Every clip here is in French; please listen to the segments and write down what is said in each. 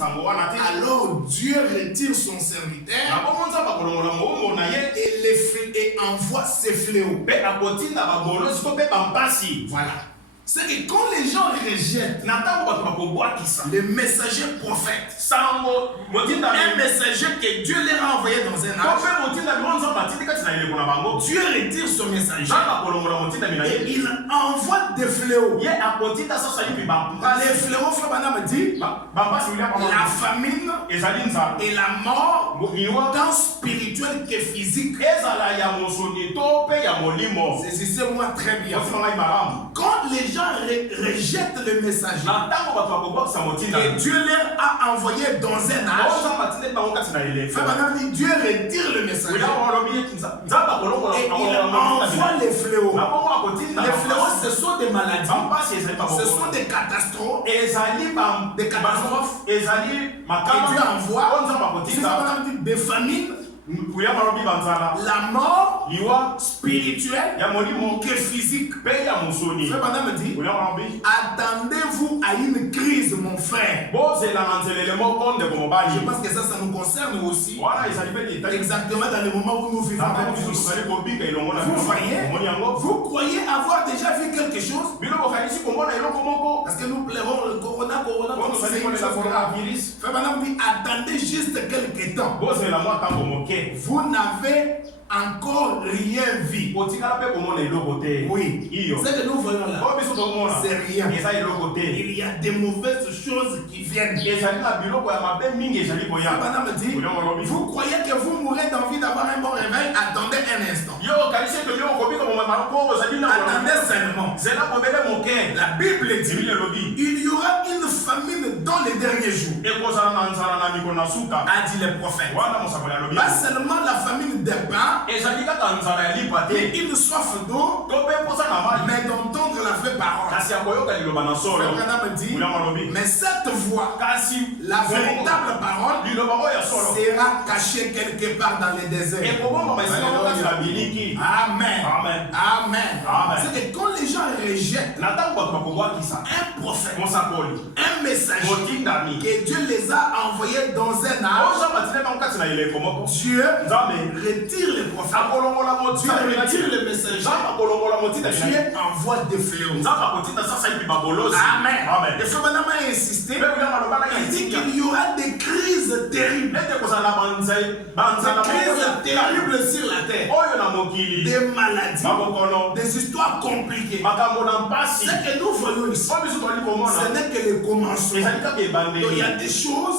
alors Dieu retire son serviteur et envoie ses fléaux. Voilà. C'est que quand les gens rejettent les messagers prophètes, un messager que Dieu leur a envoyé dans un âge, Dieu retire son messager et il envoie des fléaux. Les fléaux, frère Banam dit, la famine et la mort, tant spirituelle que physique. Saisissez-moi très bien. Quand les gens rejettent le messager que Dieu leur a envoyé dans un âge, frère Banam dit, Dieu retire le messager et il envoie les fléaux. Les fléaux, ce sont des maladies, ce sont des catastrophes, que Dieu envoie. Des famines, la mort spirituelle que physique. Frère Banam dit, attendez-vous à une crise, mon frère. Je pense que ça nous concerne aussi. Exactement dans le moment où nous vivons. Vous croyez avoir déjà vu quelque chose? Parce que nous pleurons le corona comme si c'est une chose grave. Frère Banam dit, attendez juste quelques temps. Vous n'avez encore rien vu. Oui. Ce que nous voyons là, c'est rien. Il y a des mauvaises choses qui viennent. Vous croyez que vous mourrez d'envie d'avoir un bon réveil? Attendez un instant. Attendez seulement. La Bible dit, il y aura une famine dans les derniers jours, a dit le prophète. Pas seulement la famine des pains et une soif d'eau, mais d'entendre la vraie parole. Mais cette voix, la véritable parole, sera cachée quelque part dans les déserts. Amen. Amen. C'est que quand les gens rejettent un prophète, un messager que Dieu les a envoyés dans un âge, Dieu retire les prophètes, Dieu retire les messagers, Dieu envoie des fléaux. Amen. Et frère Banam a insisté, il dit qu'il y aura des crises terribles. Des crises terribles sur la terre. Des maladies, des histoires compliquées. Ce que nous voyons ici, ce n'est que le commencement. Donc il y a des choses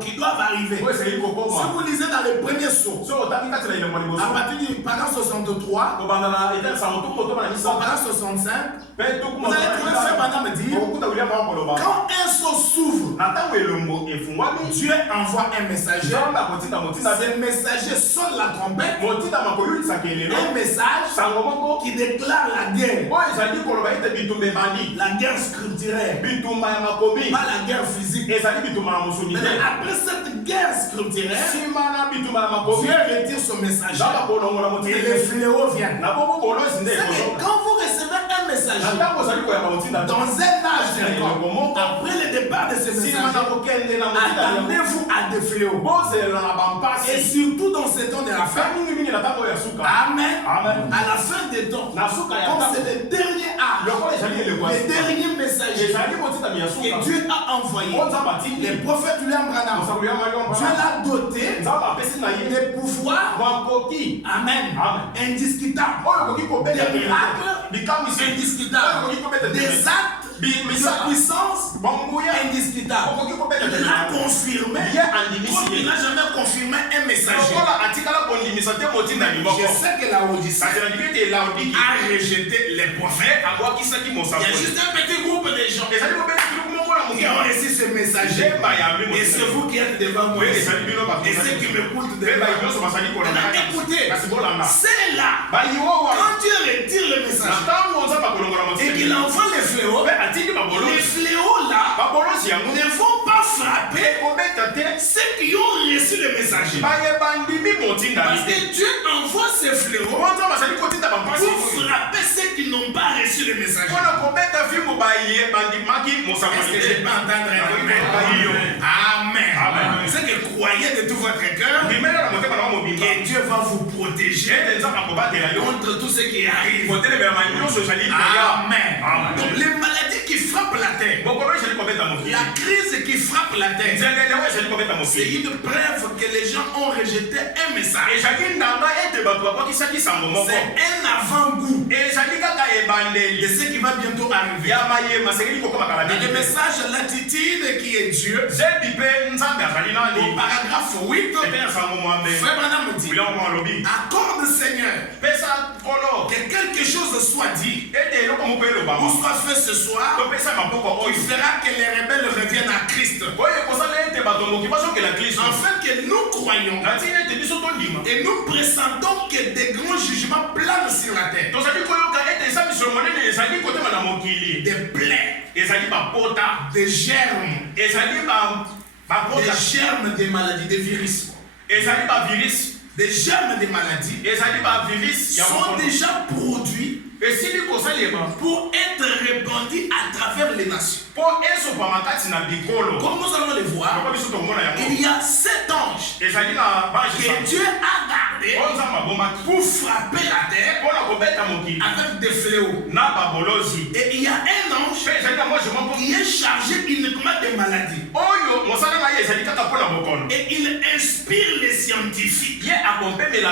qui doivent arriver. Si vous lisez dans les premiers sauts, à partir du paragraphe 63, au paragraphe 65, vous allez trouver Frère Banam dire, quand un seau s'ouvre, Dieu envoie un messager. Ce messager sonne la trompette, un message qui déclare la guerre. La guerre scripturaire, pas la guerre physique. Mais après cette guerre scripturaire, Dieu retire son messager et les fléaux viennent. Quand vous recevez un messager dans un âge quelconque, après le départ de ce messager, attendez-vous à des fléaux. Et surtout dans ce temps de la fin. Amen. À la fin des temps, comme c'est le dernier âge, le dernier messager que Dieu a envoyé, les prophètes William Branham, Dieu l'a doté des pouvoirs, amen, indiscutables, des miracles indiscutables, des actes de puissance indiscutable. Il l'a confirmé comme il n'a jamais confirmé un messager. Je sais que la Odyssée a rejeté les prophètes. Il y a juste un petit groupe de gens qui ont reçu ce messager. Et c'est vous qui êtes devant moi. Et ceux qui m'écoutent devant moi. Écoutez, c'est là. Quand Dieu retire le messager et qu'il envoie les fléaux, les fléaux là ne vont pas frapper ceux qui ont reçu le messager. Parce que Dieu envoie ces fléaux pour frapper ceux qui n'ont pas reçu le messager. Est-ce que je peux entendre un amen? Amen. croyez de tout votre cœur que Dieu va vous protéger contre tout ce qui arrive. Amen. Donc les maladies qui frappent la terre, la crise qui frappe la terre, c'est une preuve que les gens ont rejeté un message. C'est un avant-goût de ce qui va bientôt arriver. Et le message, l'attitude qui est Dieu, au paragraphe 8, Frère Branham dit, accorde Seigneur que quelque chose soit dit ou soit fait ce soir qui fera que les rebelles reviennent à Christ, afin que nous croyons et nous pressentons que des grands jugements planent sur la terre, des plaies, des germes, des germes des maladies, des virus. Des germes des maladies sont déjà produits pour être répandus à travers les nations. Comme nous allons le voir, il y a 7 anges que Dieu a gardés pour frapper la terre avec des fléaux. Et il y a un ange qui est chargé uniquement des maladies. Et il inspire les scientifiques pour que les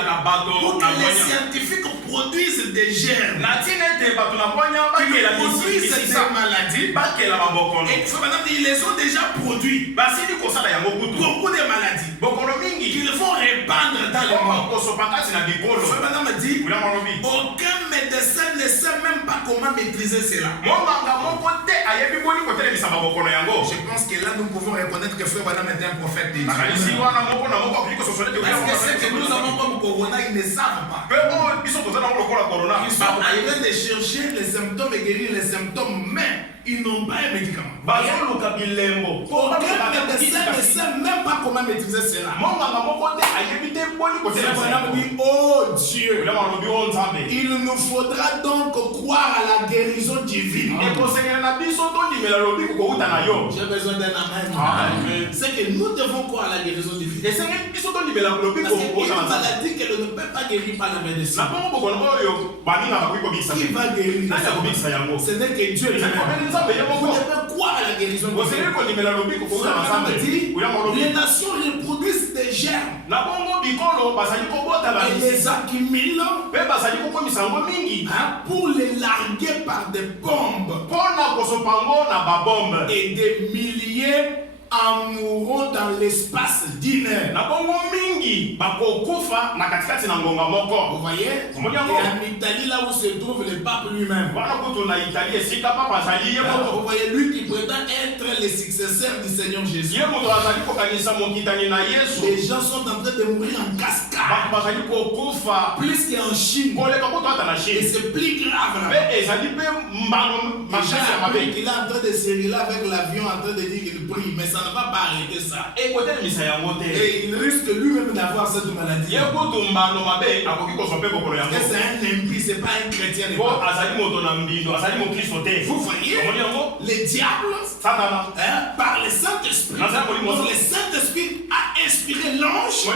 scientifiques produisent des germes qui produisent des maladies. Et ils les ont déjà produits. Beaucoup de maladies qu'ils vont répandre dans le monde. Madame dit, aucun médecin ne sait même pas comment maîtriser cela. Je pense que là nous pouvons reconnaître que Frère Madame est un prophète de Dieu. Parce que ce que nous avons comme corona, ils ne savent pas. Ils sont en train de chercher les symptômes et guérir les symptômes, mais ils n'ont pas un médicament. Aucun médecin ne sait même pas comment maîtriser cela. Oh Dieu, il nous faudra donc croire à la guérison divine. J'ai besoin d'un amen. C'est que nous devons croire à la guérison divine. Parce qu'une maladie qu'elle ne peut pas guérir par la médecine. Qui va guérir? Ce n'est que Dieu. Vous devez croire à la guérison divine. Les nations reproduisent des germes et les accumulent pour les larguer par des bombes. Et des milliers en mourront dans l'espace d'une heure. Vous voyez? Et en Italie, là où se trouve le pape lui-même. Vous voyez, lui qui prétend être le successeur du Seigneur Jésus. Les gens sont en train de mourir en cascade. Plus qu'en Chine. Et c'est plus grave là. Il est en train de se là avec l'avion, en train de dire qu'il prie. Mais ça ne va pas arrêter ça. Et il risque lui-même d'avoir cette maladie. C'est un impie, c'est pas un chrétien. Vous voyez, le diable, par le Saint-Esprit, le Saint-Esprit a inspiré l'ange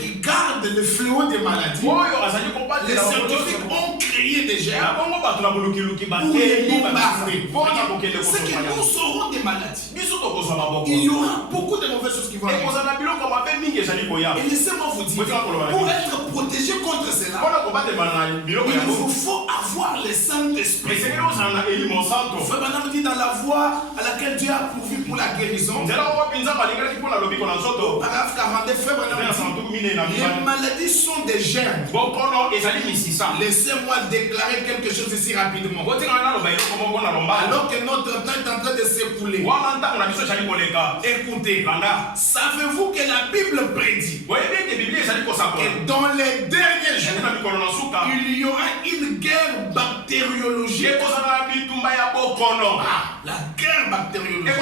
qui garde le fléau des maladies. Les scientifiques ont créé des germes pour les bombarder. C'est que nous saurons des maladies. Il y aura beaucoup de mauvaises choses qui vont arriver. Et laissez-moi vous dire, pour être protégé contre cela, il vous faut avoir le Saint-Esprit. Frère Branham dit dans la voie à laquelle Dieu a pourvu pour la guérison. Paragraphe 42, Frère Branham dit, les maladies sont des germes. Laissez-moi déclarer quelque chose ici rapidement. Alors que notre temps est en train de s'écouler. Écoutez, savez-vous que la Bible prédit que dans les derniers jours, il y aura une guerre bactériologique. La guerre bactériologique.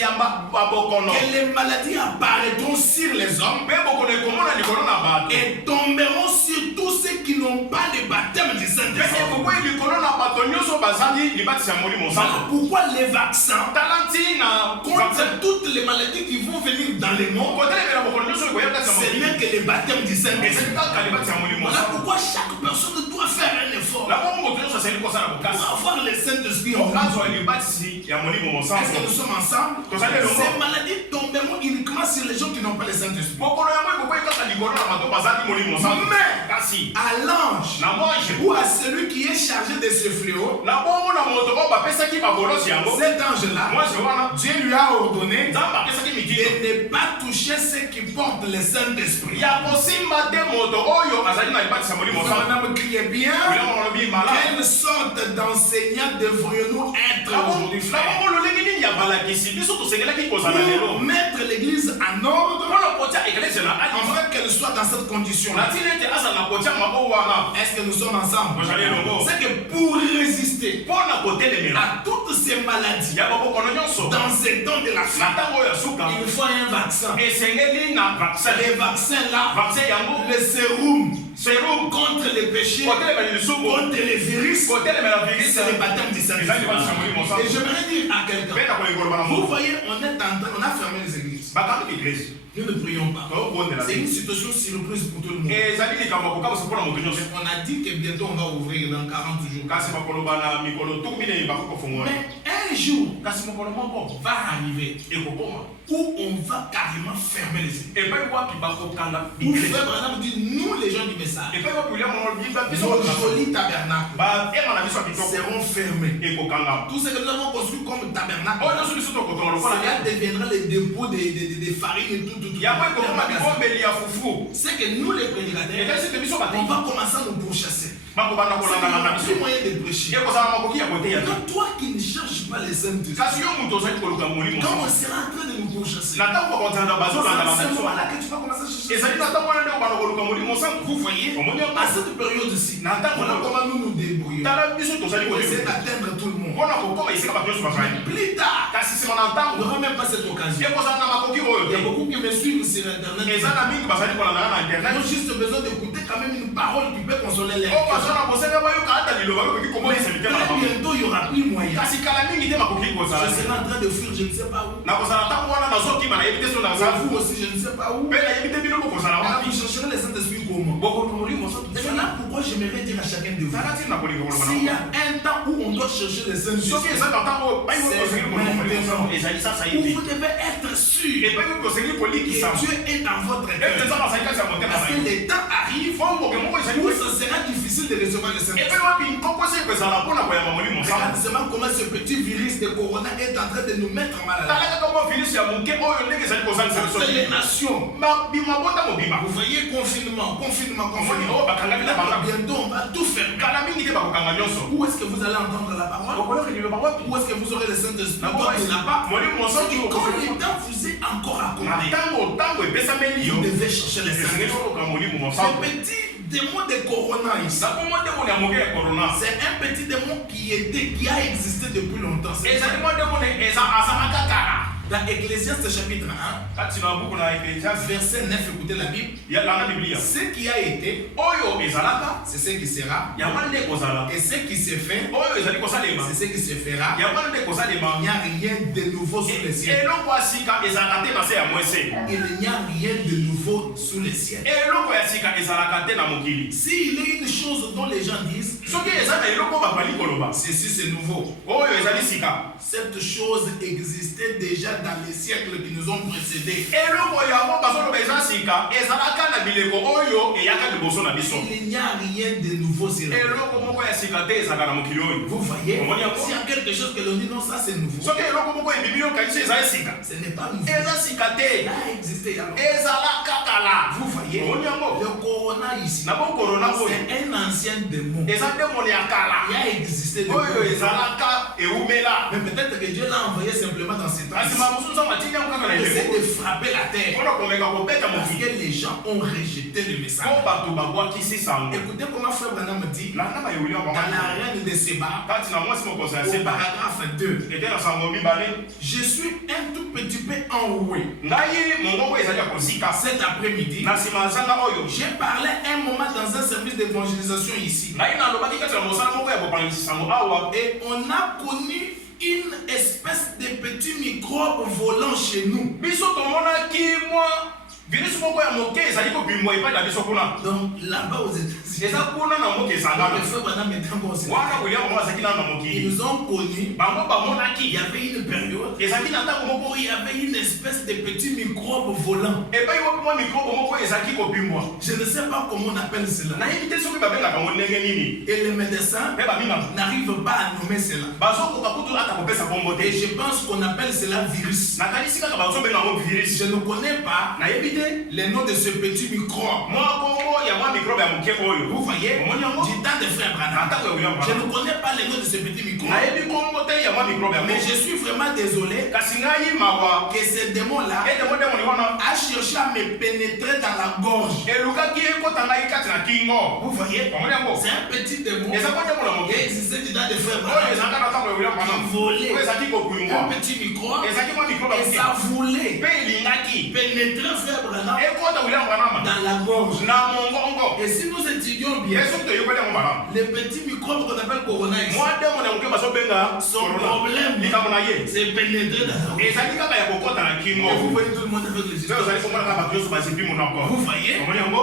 Que les maladies apparaîtront sur les hommes et tomberont sur tous ceux qui n'ont pas le baptême du Saint-Esprit. Pourquoi les vaccins contre toutes les maladies qui vont venir dans dans les monts, ce n'est que le baptême du Saint-Esprit. Voilà pourquoi chaque personne doit faire un effort pour avoir le Saint-Esprit en nous. Est-ce que nous sommes ensemble? Ces maladies tomberont uniquement sur les gens qui n'ont pas le Saint-Esprit. Mais à l'ange ou à celui qui est chargé de ce fléau, cet ange-là, Dieu lui a ordonné de ne pas toucher ceux qui portent le Saint-Esprit. Madame, criez bien. Quelle sorte d'enseignant devrions-nous être aujourd'hui, frère? Pour mettre l'église en ordre, afin qu'elle soit dans cette condition-là. Est-ce que nous sommes ensemble? C'est que pour résister à toutes ces maladies, dans ces temps de la fin, il faut un vaccin. Les vaccins là, le sérum contre les péchés, contre les virus, c'est le baptême du Saint-Esprit. Et j'aimerais dire à quelqu'un, vous voyez, on a fermé les églises. Nous ne prions pas. C'est une situation surprise pour tout le monde. On a dit que bientôt on va ouvrir dans 40 jours. Mais un jour va arriver où on va carrément fermer les églises. Où frère Branham dit, nous les gens du message, nos jolis tabernacles seront fermés. Tout ce que nous avons construit comme tabernacle, cela deviendra le dépôt de farine et tout. C'est que nous les prédicateurs, on va commencer à nous pourchasser. C'est le moyen de prêcher. Quand toi qui ne cherches pas les Saints-Esprit, quand on sera en train de nous pourchasser, c'est à ce moment-là que tu vas commencer à chercher. Vous voyez, à cette période-ci, voilà comment nous nous débrouillons pour essayer d'atteindre tout le monde. Mais plus tard, on n'aura même pas cette occasion. Il y a beaucoup qui me suivent sur Internet. Ils ont juste besoin d'écouter quand même une parole qui peut consoler les gens. Mais bientôt il n'y aura plus moyen. Je serai en train de fuir, je ne sais pas où. Vous aussi, je ne sais pas où. Alors vous chercherez les Saint-Esprit comment? Voilà pourquoi j'aimerais dire à chacun de vous, s'il y a un temps où on doit chercher les Saint-Esprit, c'est maintenant. Où vous devez être sûr que Dieu est dans votre cœur. Parce que les temps arrivent où ça sera difficile de recevoir le Saint-Esprit. Regarde seulement comment ce petit virus de Corona est en train de nous mettre mal à l'aise. Toutes les nations. Vous voyez, confinement. Bientôt on va tout fermer. Où est-ce que vous allez entendre la parole? Où est-ce que vous aurez le Saint-Esprit? Là-bas. Quand le temps vous est encore accordé, vous devez chercher le Saint-Esprit. Ce petit démon de Corona ici, c'est un petit démon qui a existé depuis longtemps. Dans Ecclésiaste chapitre 1, verset 9, écoutez la Bible. Ce qui a été, c'est ce qui sera. Et ce qui s'est fait, c'est ce qui se fera. Il n'y a rien de nouveau sous le ciel. Il n'y a rien de nouveau sous le ciel. S'il y a une chose dont les gens disent, ceci c'est nouveau. Cette chose existait déjà dans les siècles qui nous ont précédés. Il n'y a rien de nouveau sur la terre. Vous voyez, s'il y a quelque chose que l'on dit non, ça c'est nouveau. Ce n'est pas nouveau. Ça a existé alors. Vous voyez, le corona ici, c'est un ancien démon. Il a existé depuis. Mais peut-être que Dieu l'a envoyé simplement dans ces temps. Il essaie de frapper la terre. Parce que les gens ont rejeté le message. Écoutez comment frère Branham dit dans la reine de Séba, au paragraphe 2. Je suis un tout petit peu enroué. Cet après-midi, j'ai parlé un moment dans un service d'évangélisation ici. Et on a connu une espèce de petit microbe volant chez nous. Donc là-bas aux États-Unis, ils nous ont connus. Il y avait une période où il y avait une espèce de petit microbe volant. Je ne sais pas comment on appelle cela. Et les médecins n'arrivent pas à nommer cela. Et je pense qu'on appelle cela virus. Je ne connais pas les noms de ce petit microbe. Vous voyez, du temps de frère Branham, je ne connais pas les noms de ce petit microbe. Mais je suis vraiment désolé que ce démon-là a cherché à me pénétrer dans la gorge. Vous voyez, c'est un petit démon qui existait du temps de frère Branham, qui volait un petit microbe et ça voulait pénétrer frère Branham dans la gorge. Et si nous étudions bien, les petits microbes qu'on appelle coronavirus, son problème, c'est pénétrer dans la gorge. Et vous voyez tout le monde avec les yeux. Vous voyez,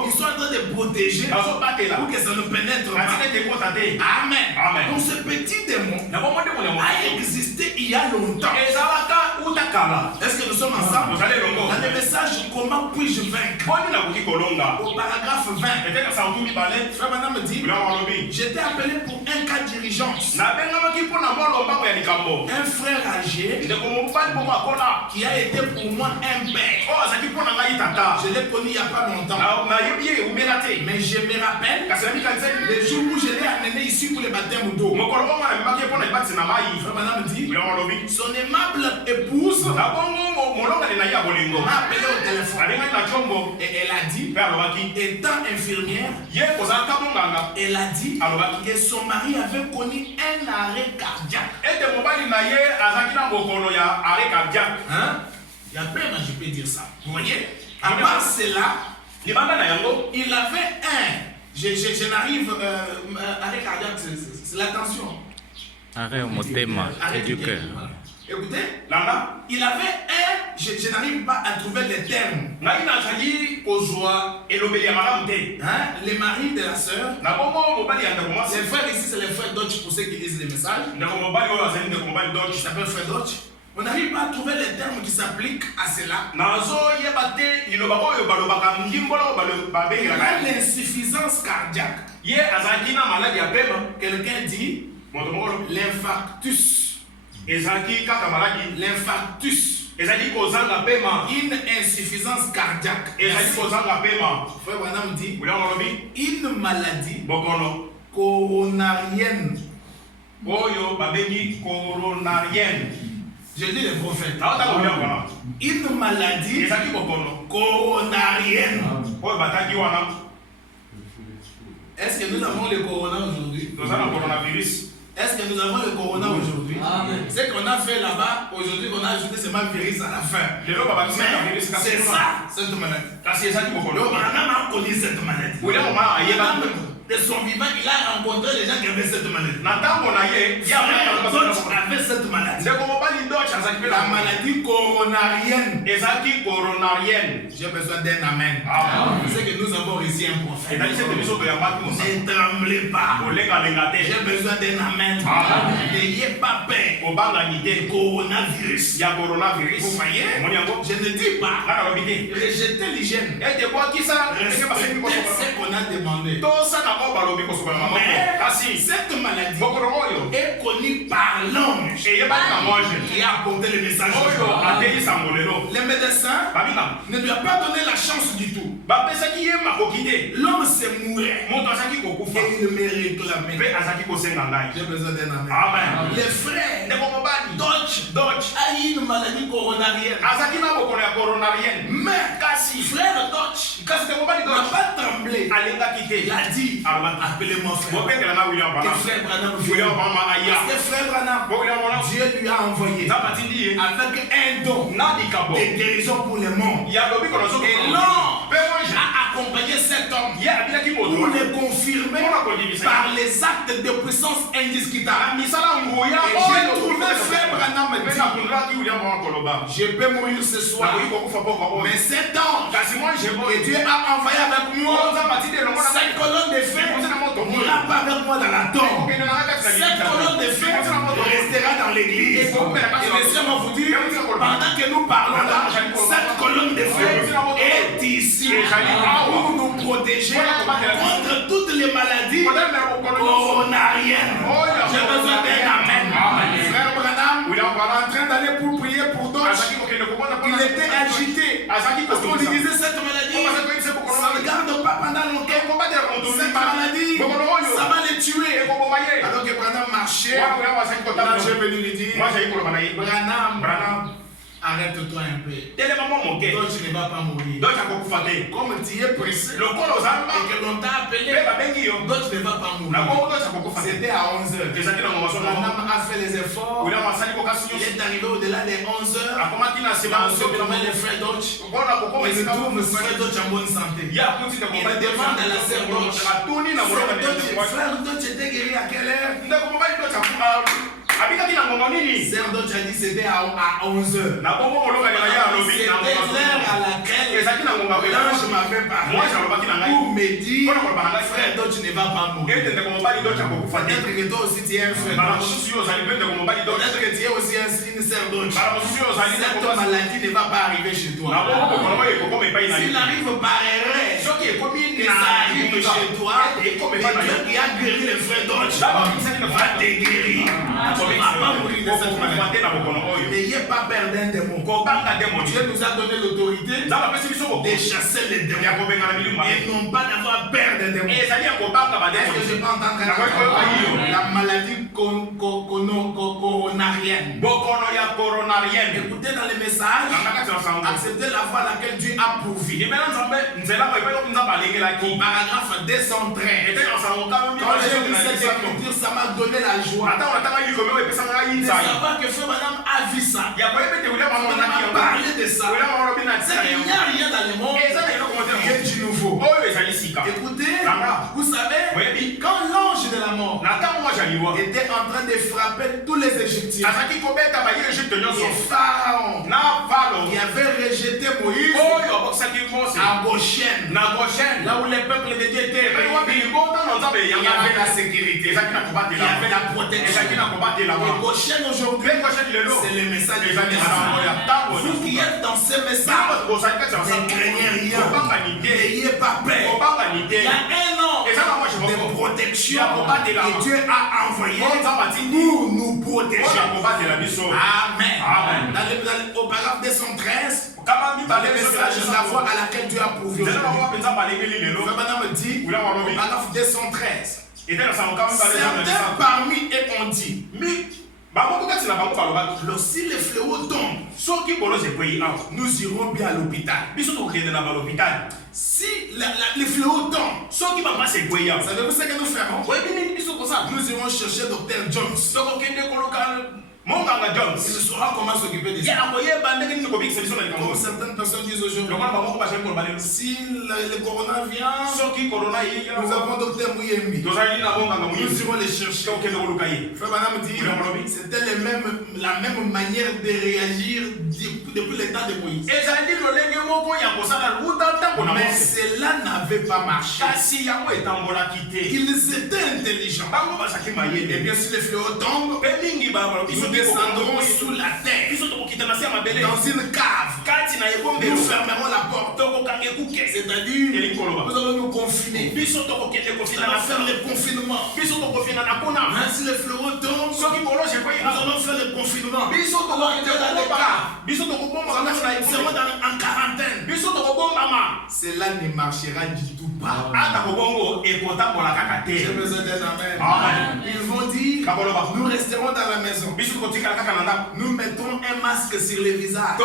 ils sont en train de protéger pour que ça ne pénètre pas. Amen. Donc ce petit démon a existé il y a longtemps. Est-ce que nous sommes ensemble? Dans le message, comment puis-je vaincre? Au paragraphe 20, frère Branham me dit, j'étais appelé pour un cas de dirigeance. Un frère âgé qui a été pour moi un père. Je l'ai connu il n'y a pas longtemps. Mais je me rappelle les jours où je l'ai amené ici pour le baptême d'eau. Frère Branham me dit, son aimable épouse m'a appelé au téléphone et elle a dit, étant infirmière, elle a dit que son mari avait connu un arrêt cardiaque. Hein? Il y a peine, je peux dire ça. Vous voyez? À part cela, il avait je n'arrive, arrêt cardiaque, c'est la tension. Arrêt au motema, c'est du cœur. Écoutez, il avait je n'arrive pas à trouver les termes. Les maris de la sœur, les frères ici, c'est les frères Dodge pour ceux qui lisent les messages. Qui s'appelle frère Dodge. On n'arrive pas à trouver les termes qui s'appliquent à cela. L'insuffisance cardiaque. Quelqu'un dit l'infarctus. L'infarctus. Une insuffisance cardiaque. Frère Branham dit une maladie coronarienne. Je lis les prophètes. Une maladie coronarienne. Est-ce que nous avons le corona aujourd'hui? Nous avons le coronavirus. Est-ce que nous avons le corona aujourd'hui? Ce qu'on a fait là-bas, aujourd'hui, on a ajouté seulement le virus à la fin. C'est ça, cette maladie. Le Branham a connu cette maladie. De son vivant, il a rencontré les gens qui avaient cette maladie. D'autres avaient cette maladie. La maladie coronarienne. J'ai besoin d'un amen. C'est que nous avons reçu un prophète. Ne tremblez pas. J'ai besoin d'un amen. N'ayez pas peur. Coronavirus. Vous voyez? Je ne dis pas rejeter l'hygiène. Respectez ce qu'on a demandé. Mais cette maladie est connue par l'homme qui a apporté le message. Les médecins ne lui ont pas donné la chance du tout. L'homme s'est mouru et il me réclamait. J'ai besoin d'un amen. Les frères Dodge a eu une maladie coronarienne. Mais frère Dodge n'a pas tremblé. Il a dit, appelez-moi frère. Que frère Branham parce que frère Branham, Dieu lui a envoyé avec un don de guérison pour les morts. Et l'homme a accompagné cet homme pour le confirmer par les actes de puissance indiscutables. Et j'ai trouvé frère Branham dit, je peux mourir ce soir, mais cet ange que Dieu a envoyé avec moi, cette colonne de feu n'ira pas avec moi dans la tombe. Cette colonne de feu restera dans l'église. Et laissez-moi vous dire, pendant que nous parlons là, cette colonne de feu est ici pour nous protéger contre toutes les maladies coronariennes. J'ai besoin d'un amen. Frère Branham est en train d'aller pour prier pour d'autres. Il était agité parce qu'on lui disait cette maladie, ça ne garde pas pendant longtemps. Cette maladie, ça va les tuer. Alors que Branham marchait, là j'ai venu lui dire, Branham, arrête-toi un peu. Donc tu ne vas pas mourir. Comme tu es pressé et que l'on t'a appelé, donc tu ne vas pas mourir. C'était à 11h. Branham a fait les efforts. Il est arrivé au-delà des 11h. Il a trouvé les frères Dodge. Il trouve le frère Dodge en bonne santé. Il demande à la sœur Dodge. Frère Dodge était guéri à quelle heure? Sœur Dodge a dit c'était à 11h. C'était l'heure à laquelle l'ange m'avait parlé pour me dire frère Dodge ne va pas mourir. Peut-être que toi aussi tu es un frère Dodge. Peut-être que tu es aussi une sœur Dodge. Cette maladie ne va pas arriver chez toi. S'il arrive par erreur, que ça arrive chez toi, et Dieu qui a guéri les frères Dodge va te guérir. N'ayez pas peur d'un démon. Dieu nous a donné l'autorité de chasser les démons et non pas d'avoir peur des démons. Est-ce que je peux entendre la maladie coronarienne? Écoutez dans les messages, acceptez la voie à laquelle Dieu a pourvu. Paragraphe 213. Quand j'ai lu cette écriture, ça m'a donné la joie. De savoir que Frère Madame a vu ça. On a parlé de ça. C'est qu'il n'y a rien dans le monde. Rien du nouveau. Écoutez, vous savez, quand l'ange de la mort était en train de frapper tous les Égyptiens, et Pharaon qui avait rejeté Moïse à Goshen, là où les peuples de Dieu étaient, il y avait la sécurité, il y avait la protection. Et Goshen aujourd'hui, c'est le message de Dieu. Vous qui êtes dans ce message, ne craignez rien, n'ayez pas peur. Il y a un an de protection que Dieu a envoyé pour nous protéger. Amen. Au paragraphe 213, dans le message de la voie à laquelle Dieu a prouvé. Madame dit, au paragraphe 213, certains parmi eux ont dit, si les fléaux tombent, nous irons bien à l'hôpital. Si les fléaux tombent, savez-vous ce que nous ferons? Nous irons chercher Dr. Jones. Il saura comment s'occuper de ça. Comme certaines personnes disent aujourd'hui, si le corona vient, nous avons Dr. Mouyembi. Nous irons les chercher. Frère Madame dit, c'était la même manière de réagir depuis le temps de Moïse. Mais cela n'avait pas marché. Ils étaient intelligents. Et bien si les fléaux tombent, nous descendrons sous la terre, dans une cave. Nous fermerons la porte. C'est-à-dire, nous allons nous confiner. Nous allons faire le confinement. Si les fléaux tombent, nous allons faire le confinement. Nous serons dans les caves. Nous serons en quarantaine. Cela ne marchera du tout pas. J'ai besoin d'un amen. Ils vont dire, nous resterons dans la maison. Nous mettons un masque sur le visage.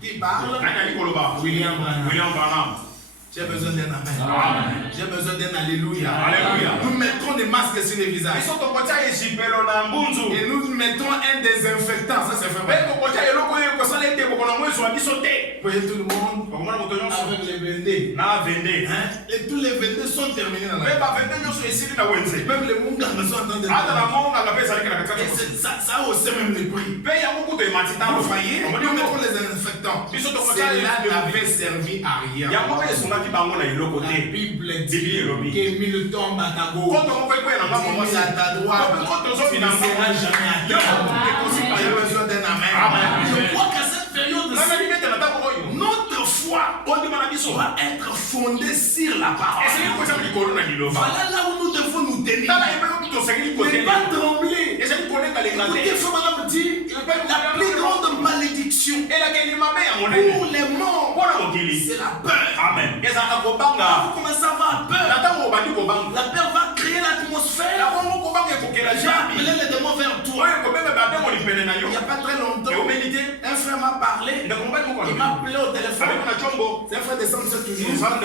Qui parle? William Branham. J'ai besoin d'un amen. J'ai besoin d'un alléluia. Nous mettons des masques sur les visages. Et nous mettons un désinfectant. Ça c'est fait. voyez tout le monde avec les 22. Et tous les 22 sont terminés dans la vie. Même les Munganga sont en train de et ça a aussi même le prix. Vous voyez, on met les infectants. Cela n'avait servi à rien. La Bible dit que mille tombent à ta gauche, 10 000 à ta droite, tu ne seras jamais à terre. J'ai besoin d'un amen. Je crois qu'à cette période, notre foi doit être fondée sur la parole. Voilà là où nous devons nous tenir. Ne pas trembler. Écoutez, faut madame dire, la plus grande malédiction pour les morts, c'est la peur. Amen. Vous commencez à avoir peur. La peur va créer l'atmosphère. J'ai appelé les démons vers toi. Il n'y a pas très longtemps, un frère m'a parlé. Il m'a appelé au téléphone. C'est un frère de Samson toujours. Ça ne va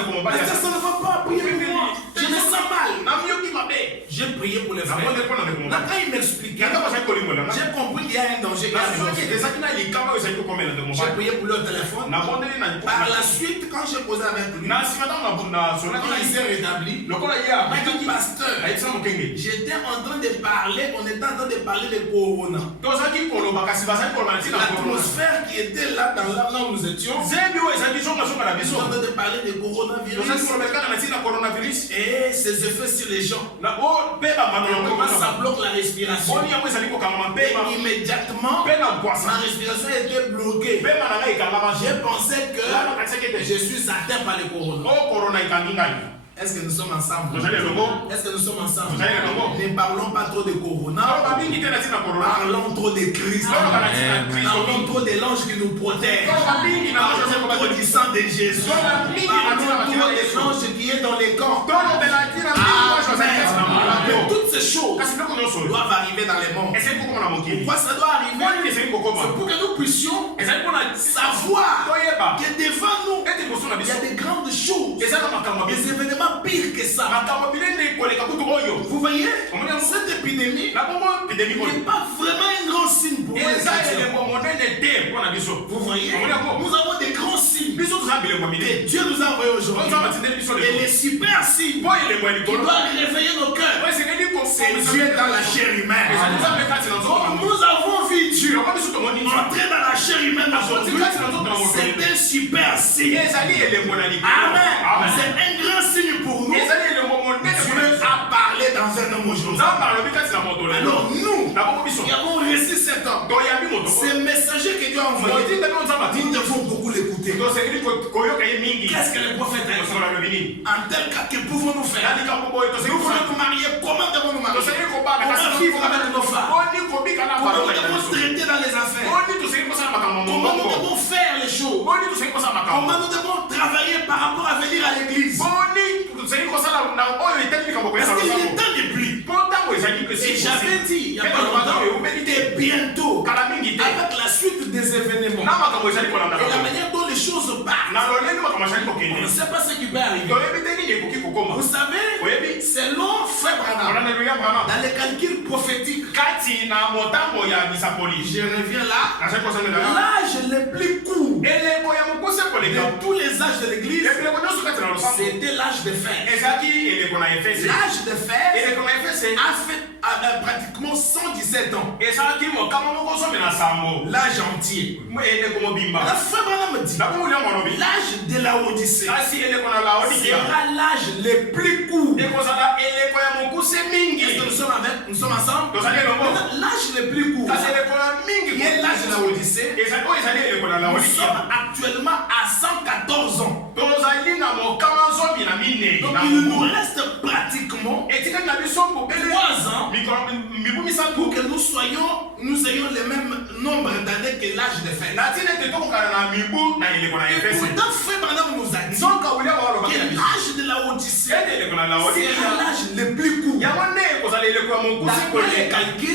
pas, prier pour moi. Je me sens mal. J'ai prié pour les frères. Quand il m'expliquait, j'ai compris qu'il y a un danger. J'ai prié pour lui au téléphone. Par la suite, quand j'ai posé avec lui, quand il s'est rétabli, il m'a dit, pasteur, j'étais en train de parler, on était en train de parler de Corona. L'atmosphère qui était là dans là où nous étions, on était en train de parler de coronavirus et ses effets sur les gens. Comment ça bloque la respiration. Et immédiatement, ma respiration était bloquée. J'ai pensé que je suis atteint par le corona. Est-ce que nous sommes ensemble? Est-ce que nous sommes ensemble? Ne parlons pas trop de corona. Parlons trop de Christ. Parlons trop de l'ange qui nous protège. Parlons trop du sang de Jésus. Parlons trop de l'ange qui est dans les camps. Toutes ces choses doivent arriver dans les mondes. Pourquoi ça doit arriver? C'est pour que nous puissions savoir que devant nous, il y a des grandes choses, des événements pires que ça. Vous voyez, cette épidémie n'est pas vraiment un grand signe pour nous. Vous voyez, nous avons des grands signes que Dieu nous a envoyés aujourd'hui. Et les super signes qui doivent réveiller nos cœurs, c'est Dieu dans la chair humaine. Nous avons vu Dieu entrer dans la chair humaine aujourd'hui. C'est un super signe. Amen. C'est un grand signe pour nous. Dieu a parlé dans un homme aujourd'hui. Alors nous avons reçu cet homme. Ces messagers que Dieu a envoyés, nous devons beaucoup l'écouter. Qu'est-ce que le prophète a dit? En tel cas, que pouvons-nous faire? Nous voulons nous marier. Comment devons-nous marier? Comment vivre avec nos femmes? Comment nous devons traiter dans les affaires? Comment nous devons faire les choses? Comment nous devons travailler par rapport à venir à l'église? Parce qu'il est temps de pluie. Et j'avais dit, il n'y a pas longtemps, que bientôt, avec la suite des événements, et la manière dont les choses partent, on ne sait pas ce qui va arriver. Vous savez, selon Frère Branham, dans les calculs prophétiques, je reviens là, l'âge le plus court de tous les âges de l'église, c'était l'âge de fer. L'âge de fer a fait pratiquement 117 ans. L'âge entier. La Frère Branham dit, l'âge de la Odyssée sera l'âge le plus court. Est-ce que nous sommes avec? Nous sommes ensemble? L'âge le plus court, qui est l'âge de la Odyssée, nous sommes actuellement à 114 ans. Donc il nous reste pratiquement 3 ans pour que nous ayons le même nombre d'années que l'âge de fer. Et pourtant, Frère Branham nous a dit que l'âge de la Laodicée, c'est l'âge le plus court. Si on prend les calculs, il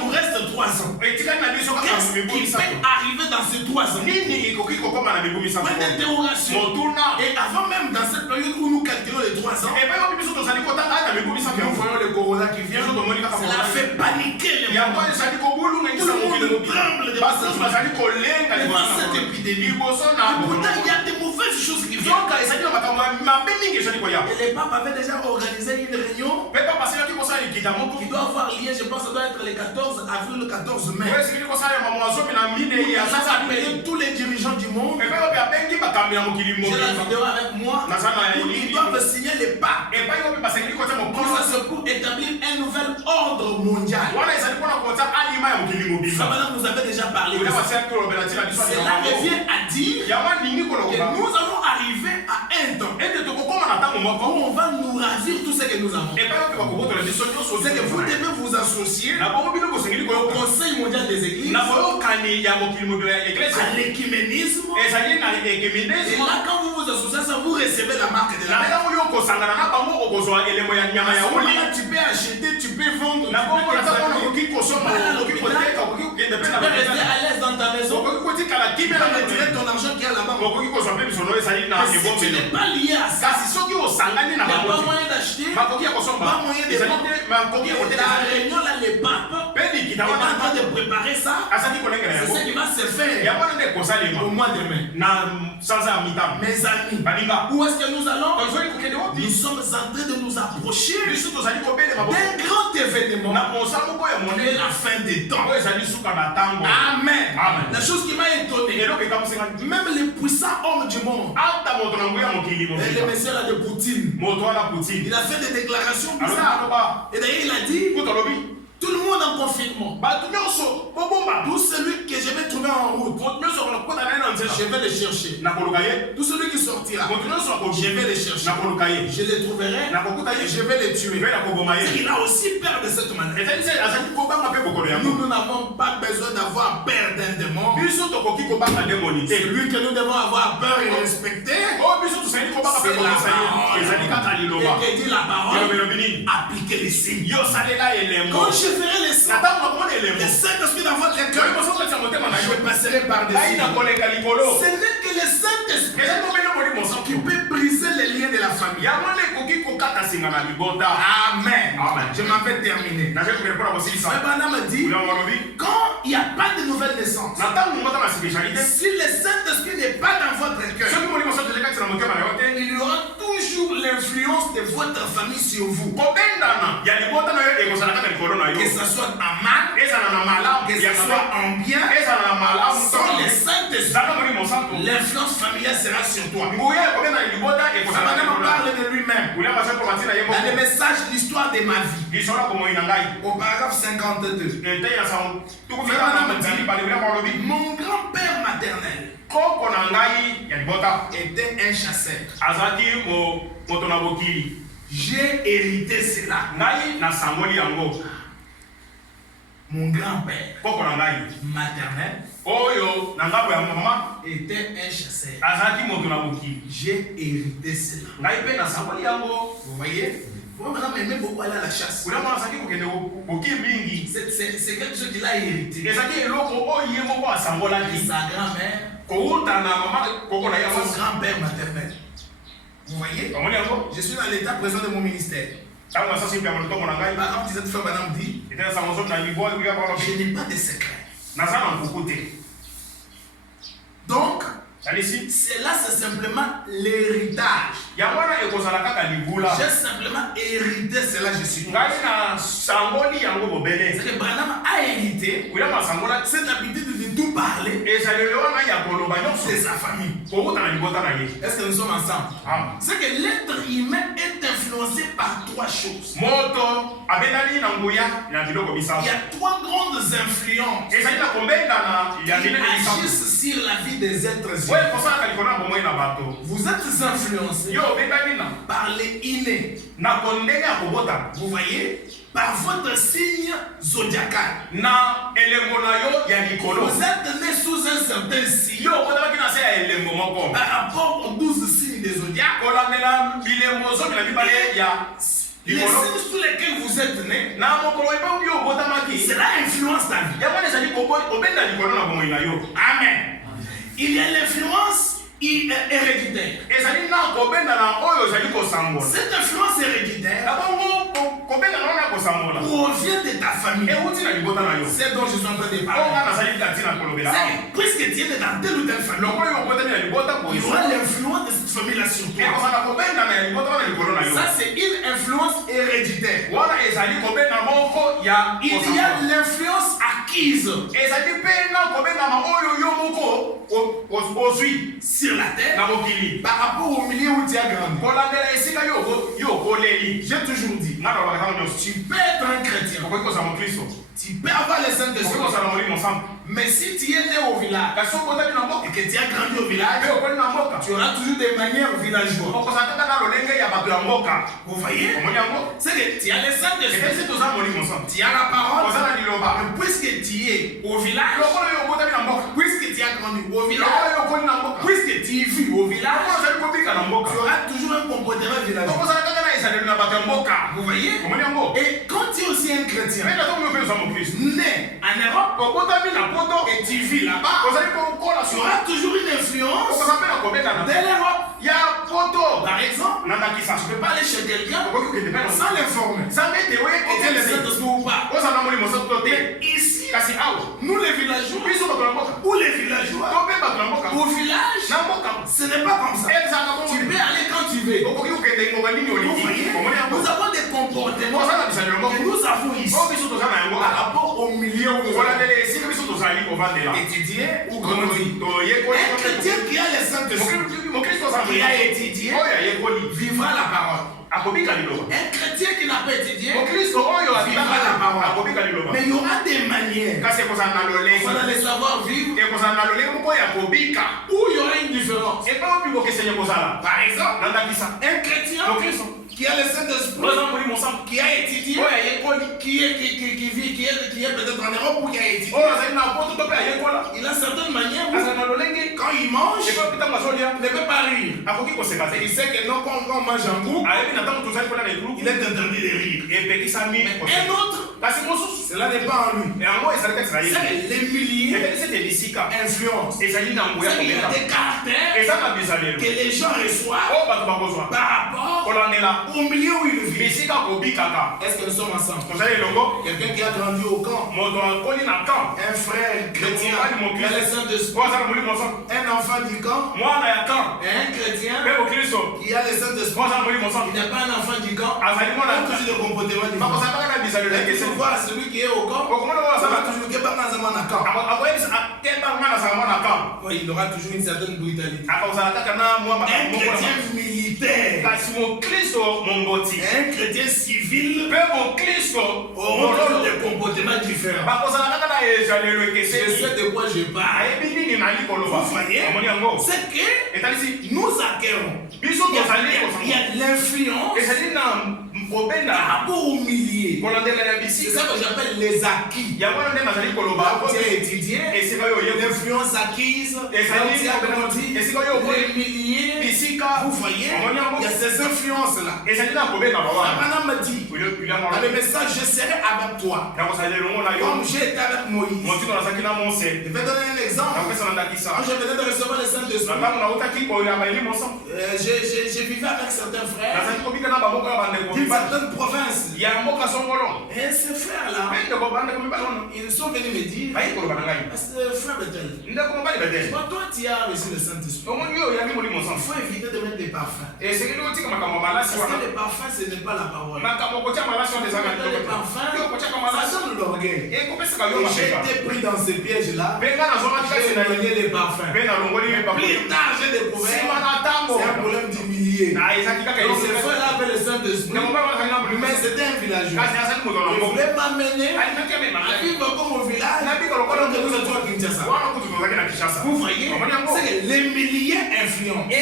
nous reste 3 ans. Qu'est-ce qui peut arriver dans ces 3 ans? Point d'interrogation. Et avant même dans cette période où nous calculons les 3 ans, nous voyons le corona qui vient, cela fait paniquer les gens. Tout le monde tremble devant cette épidémie. Et pourtant, il y a des mauvaises choses qui viennent. Et les papes avaient déjà organisé une réunion qui doit avoir lieu, je pense que ça doit être le 14 avril, le 14 mai. Il a appelé tous les dirigeants du monde. J'ai la vidéo avec moi. Ils doivent signer les pas. Pour établir un nouvel ordre mondial. Ça, madame nous avait déjà parlé. Cela revient à dire que nous allons arriver à un temps où on va nous ravir tout ce que nous avons. C'est que vous devez vous associer au Conseil mondial des églises, à l'écuménisme. Et là, quand vous vous associez, ça, vous recevez la marque de la bête. Tu peux acheter, tu peux vendre, tu peux rester à l'aise dans ta maison. Tu peux retirer ton argent qui est là-bas. Mais si tu n'es pas lié à ça, il n'y a pas moyen d'acheter, pas moyen de vendre. La réunion là, les papes est en train de préparer ça. C'est ça qui va se faire au mois de mai. Mes amis, où est-ce que nous allons? Nous sommes en train de nous approcher d'un grand événement qui est la fin des temps. Amen. La chose qui m'a étonné, même les puissants hommes du monde, et le monsieur là de Poutine, il a fait des déclarations bizarres. Et d'ailleurs il a dit, tout le monde en confinement. Tout celui que je vais trouver en route, je vais le chercher. Tout celui qui sortira, je vais le chercher. Je le trouverai et je vais le tuer. Il a aussi peur de cette manière. Nous n'avons pas besoin d'avoir peur d'un démon. Celui que nous devons avoir peur et respecter, c'est la parole. Et qui dit la parole, appliquez les signes. Quand je ferai les signes, le Saint-Esprit dans votre cœur, je passerai par-dessus. Ce n'est que le Saint-Esprit qui peut briser les liens de la famille. Amen. Je m'en vais terminer. Mais madame dit, quand il n'y a pas de nouvelle naissance, si le Saint-Esprit n'est pas dans votre cœur, il y aura toujours l'influence de votre famille sur vous. Que ce soit en mal, que ce soit en bien, sans le Saint-Esprit, l'influence familiale sera sur toi. Madame parle de lui-même. Dans le message l'histoire de ma vie, au paragraphe 52, mon grand-père maternel était un chasseur. J'ai hérité cela. Mon grand-père maternel était un chasseur. J'ai hérité cela. Vous voyez? Vous madame aimez beaucoup aller à la chasse. C'est quelque chose qu'il a hérité. De sa grand-mère, son grand-père maternel. Vous voyez? Je suis dans l'état présent de mon ministère. Par exemple, cette femme madame dit, je n'ai pas de secret. Donc, cela c'est simplement l'héritage. J'ai simplement hérité cela, je suis. C'est que Branham a hérité cette habitude de tout parler de sa famille. Est-ce que nous sommes ensemble? C'est que l'être humain est influencé par 3 choses. Il y a 3 grandes influences qui agissent sur la vie des êtres humains. Vous êtes influencé par les innés. Vous voyez, par votre signe zodiacal. Vous êtes né sous un certain signe. Par rapport aux 12 signes des zodiacs, Les signes sous lesquels vous êtes nés, cela influence ta vie. Amen. Il y a l'influence héréditaire. Cette influence héréditaire provient de ta famille. C'est dont je suis en train de parler. Puisque tu es dans telle ou telle famille, il y aura l'influence de cette famille-là sur toi. Ça, c'est une influence héréditaire. Il y a l'influence acquise sur la terre par rapport au milieu où tu as grandi. J'ai toujours dit, tu peux être un chrétien, tu peux avoir les Saint-Esprit, mais si tu es né au village et que tu as grandi au village, tu auras toujours des manières villageoises. Vous voyez? C'est que tu as les Saint-Esprit, tu as la parole, mais puisque tu es au village, puisque tu as grandi au village, puisque tu vis au village, tu auras toujours un comportement villageois. Vous voyez? Et quand tu es aussi un chrétien, né en Europe, et tu vis là-bas, tu auras toujours une influence de l'Europe. Par exemple, tu ne peux pas aller chez quelqu'un sans l'informer. Et tu es le Saint-Esprit ou pas. Mais ici, nous les villageois, ou les villageois, au village, ce n'est pas comme ça. Tu peux aller quand tu veux. Vous voyez, nous avons des comportements que nous avons ici par rapport au milieu où nous allons étudier ou grandir. Un chrétien qui a les Saint-Esprit, qui a étudié, vivra la parole. Un chrétien qui n'a pas étudié vivra la parole. Mais il y aura des manières. On va les savoir vivre. Où il y aura une différence. Par exemple, un chrétien qui a le Saint-Esprit, qui a étudié, qui est peut-être en Europe ou qui a étudié, il a certaines manières où, quand il mange, il ne peut pas rire. Il sait que non, quand on mange un groupe, il est interdit de rire. Un autre, cela n'est pas en lui. C'est les milliers influences. Il y a des caractères que les gens reçoivent par rapport au milieu où il vit. Est-ce que nous sommes ensemble? Quelqu'un qui a grandi au camp, un frère chrétien, qui a le Saint-Esprit, un enfant du camp, et un chrétien qui a le Saint-Esprit, il n'est pas un enfant du camp, il a toujours des comportements différents. Tu vois celui qui est au camp, il aura toujours il aura toujours une certaine brutalité. Un chrétien militaire, un chrétien civil auront des comportements différents. C'est ce de quoi je parle. Vous voyez, c'est que nous acquérons. Il y a l'influence par rapport au millier. C'est ça que j'appelle les acquis. Tu as étudié l'influence acquise, les milliers. Vous voyez, il y a ces influences-là. Abraham m'a dit, dans le message, je serai avec toi. Comme j'étais avec Moïse. Je vais donner un exemple. Quand je venais de recevoir le Saint-Esprit, je vivais avec certains frères d'une certaine province. Et ces frères-là, ils sont venus me dire, frère Bethel, toi tu as reçu le Saint-Esprit. Il faut éviter de mettre des parfums. Parce que les parfums, ce n'est pas la parole. Les parfums, ça sonne l'orgueil. Et j'ai été pris dans ces pièges-là. J'ai éloigné les parfums. Plus tard, j'ai découvert c'est un problème d'humilié. Donc ces frères-là avaient le Saint-Esprit, mais c'était un villageois. Il voulait m'amener à vivre comme au village. Vous voyez, c'est les milliers influents. Et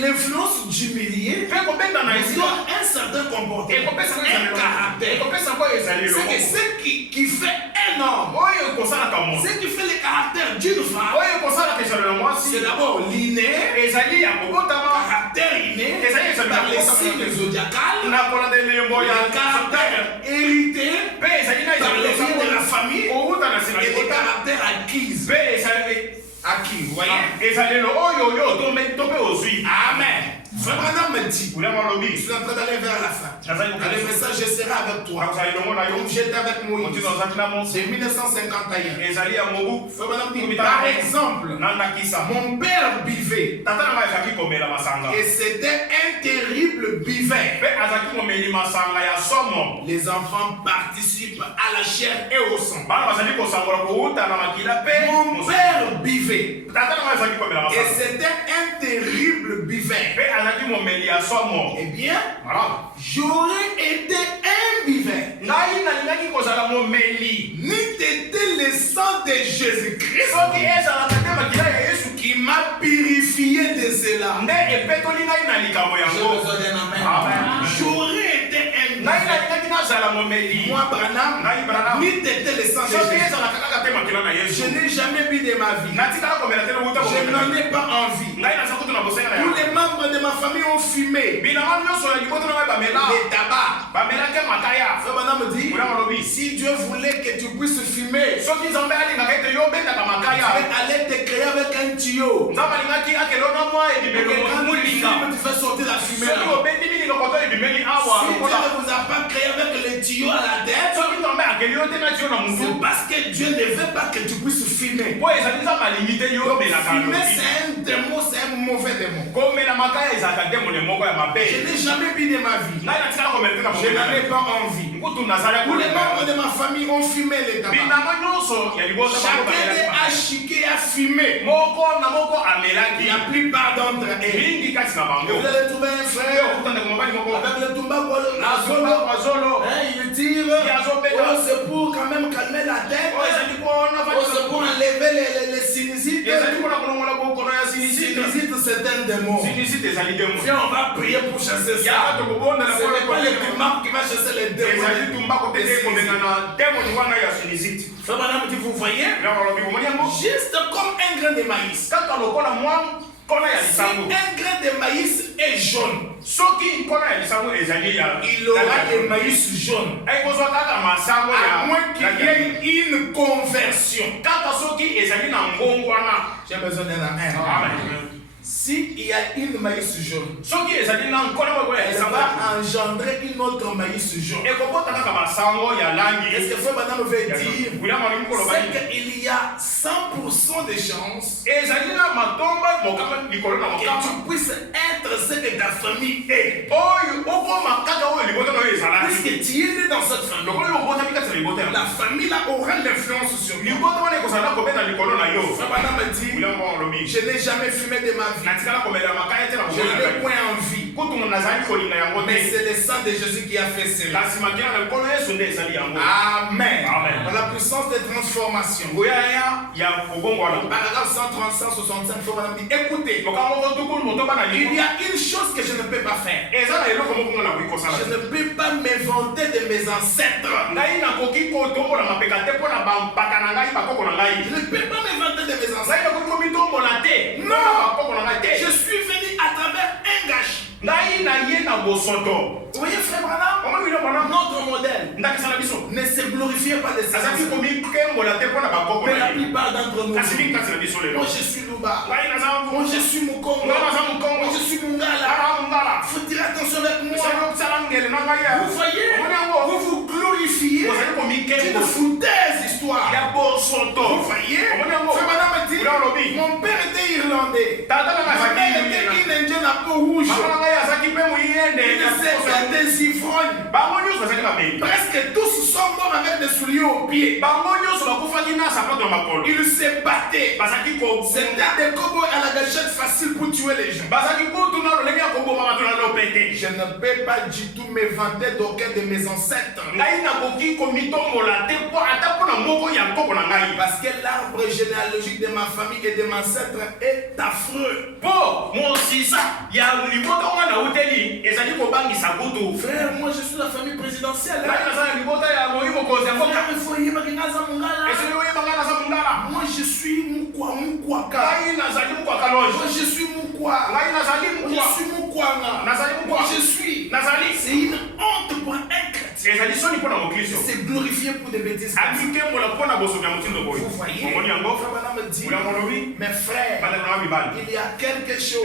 l'influence du millier donne un certain comportement, un caractère. C'est que ce qui fait un homme, ce qui fait le caractère d'une femme, c'est d'abord l'inné, caractère signe zodiacal, le caractère hérité par les biens de la famille et les caractères acquis. Acquis, vous voyez? Amen. Frère Branham me dit, je suis en train d'aller vers la fin. Le message, je serai avec toi. Comme j'étais avec Moïse. C'est 1951. Frère Branham dit, par exemple, mon père buvait. Et c'était un terrible buveur. Les enfants participent à la chair et au sang. Mon père buvait. Et c'était un terrible buveur. Eh bien, j'aurais été un buveur. Ni t'étais le sang de Jésus-Christ qui m'a purifié de cela. J'aurais été un buveur. Moi, Branham, ni t'étais le sang de Jésus. Je n'ai jamais bu de ma vie. Je n'en ai pas envie. Tous les membres de ma famille ont fumé. Les tabacs. Frère Branham me dit, si Dieu voulait que tu puisses fumer, Dieu allait te créer avec un tuyau. Et quand tu fumes, tu fais sortir la fumée. Si Dieu ne vous a pas créé avec le tuyau à la tête, c'est parce que Dieu ne veut pas que tu puisses fumer. Fumer, c'est un démon, c'est un mauvais démon. Je n'ai jamais bu de ma vie. Je n'en ai pas envie. Tous les membres de ma famille ont fumé les tabacs. Chacun est achiqué à fumer. La plupart d'entre eux. Vous allez trouver un frère avec le tumbako, il tire. Oh, c'est pour quand même calmer la tête. Oh, c'est pour enlever les sinusites. Sinusite, c'est un démon. Viens, on va prier pour chasser ça. Ce n'est pas le tumbako qui va chasser les démons. Frère Branham dit, vous voyez, juste comme un grain de maïs. Si un grain de maïs est jaune, il aura le maïs jaune. À moins qu'il y ait une conversion. J'ai besoin d'un amen. S'il y a une maïs jaune, elle va engendrer une autre maïs jaune. Est-ce que Frère Branham veut dire, c'est qu'il y a 100% de chances que tu puisses être ce que ta famille est. Puisque tu es né dans cette famille, la famille là aura l'influence sur lui. Frère Branham me dit, je n'ai jamais fumé de ma vie. Je n'ai point envie. Mais c'est le sang de Jésus qui a fait cela. Amen. Dans la puissance de transformation. Paragraphe 135, 65, écoutez, il y a une chose que je ne peux pas faire. Je ne peux pas m'inventer de mes ancêtres. Je ne peux pas m'inventer de mes ancêtres. Non. Je suis venu à travers un gâchis. Vous voyez, Frère Branham, notre modèle ne se glorifiait pas de ça. Mais la plupart d'entre nous, moi je suis Louba, moi je suis Mukongo, moi je suis Mungala. Il faut dire attention avec moi. Vous voyez, vous vous glorifiez d'une foutaise histoire. Vous voyez, Frère Branham dit, mon père était irlandais, ma mère était une indienne à peau rouge. C'était des ivrognes. Presque tous sont morts avec des souliers aux pieds. Ils se battaient. C'était des cow-boys à la gâchette facile pour tuer les gens. Je ne peux pas du tout me vanter d'aucun de mes ancêtres. Parce que l'arbre généalogique de ma famille et de mes ancêtres est affreux. Frère, moi je suis la famille présidentielle. Moi je suis Mukwaka. Moi je suis Mukwa. Moi je suis Mukwanga. Moi je suis C'est une honte pour un chrétien. C'est glorifié pour des bêtises. Vous voyez, mes frères, il y a quelque chose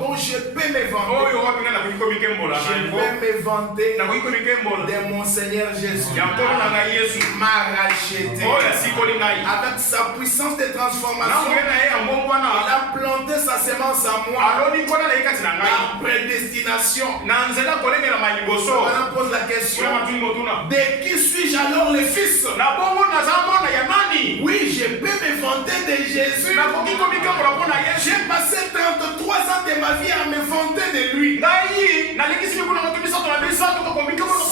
dont je peux me vanter. Je peux me vanter de mon Seigneur Jésus. M'a racheté avec sa puissance de transformation. Il a planté sa semence en moi. La prédestination. On pose la question: de qui suis-je alors le fils? Oui, je peux me vanter de Jésus. J'ai passé 33 ans de ma vie à me vanter de lui.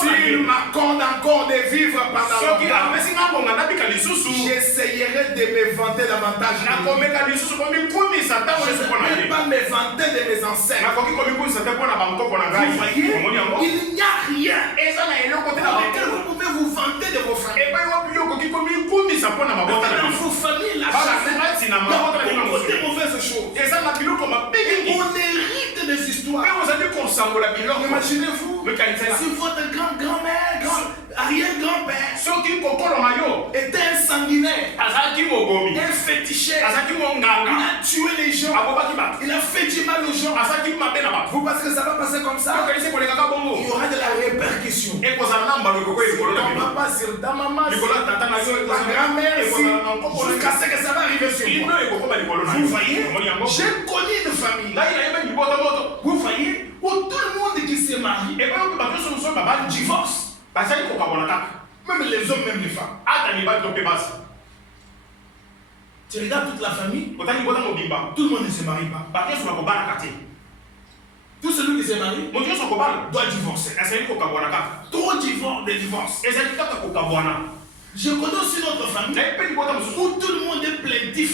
S'il m'accorde encore de vivre par la loi, j'essayerai de me vanter davantage. Je ne peux pas me vanter de mes ancêtres. Vous voyez, il n'y a rien dans lequel vous pouvez vous vanter de vos familles. Dans vos familles, la charrette, il y a beaucoup de mauvaises choses. On hérite des histoires. Imaginez-vous, si votre grand-grand-mère, arrière-grand-père était un sanguinaire, un féticheur, il a tué les gens, il a fait du mal aux gens. Vous pensez que ça va passer comme ça? Il y aura de la répercussion. Ton papa, sur ta maman, sur ta grand-mère, jusqu'à ce que ça va arriver sur moi. Vous voyez, j'ai connu une famille, vous voyez, où tout le monde qui se marie divorce. Même les hommes, même les femmes. Tu regardes toute la famille, tout le monde ne se marie pas. Tout celui qui se marie doit divorcer. Trop de divorce. Je connais aussi notre famille où tout le monde est plaintif.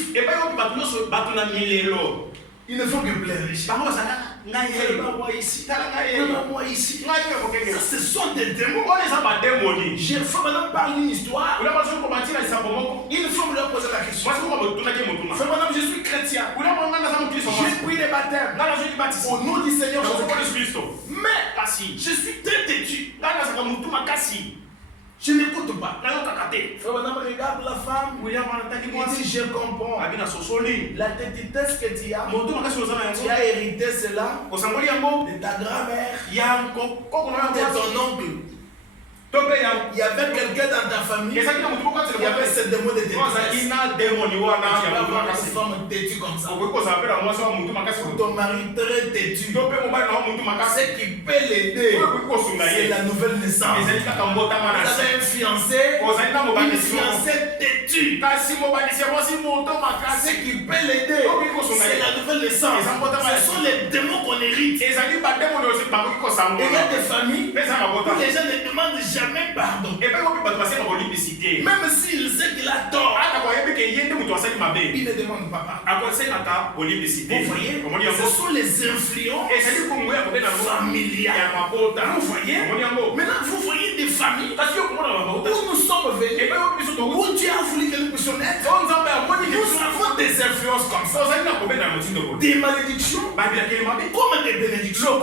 Ils ne font que pleurer. Moi ici. Moi ici. Ça, ce sont des démons. J'ai fait maintenant parler une histoire. Une femme leur posait la question. Madame, je suis chrétien. J'ai pris les baptêmes au nom du Seigneur Jésus-Christ. Mais je suis très têtu. Je n'écoute pas. Frère Madame regarde la femme. Il dit: je comprends. La tétitesse que tu as hérité cela de ta grand-mère, de ton oncle. Il y avait quelqu'un dans ta famille, il y avait ce démon de tétitesse. Tu vas avoir une femme têtue comme ça. Ton mari très têtu. Ce qui peut l'aider, c'est la nouvelle naissance. Vous avez un fiancé, une fiancée têtue. Ce qui peut l'aider, c'est la nouvelle naissance. Ce sont les démons qu'on hérite. Il y a des familles où les gens ne demandent jamais pardon. Même s'il sait qu'il a tort, il ne demande pas pardon. Vous voyez, ce sont les influences familiales. Vous voyez, maintenant vous voyez des familles où nous sommes venus, où Dieu a voulu que nous puissions être. Nous avons des influences comme ça, des malédictions comme des bénédictions.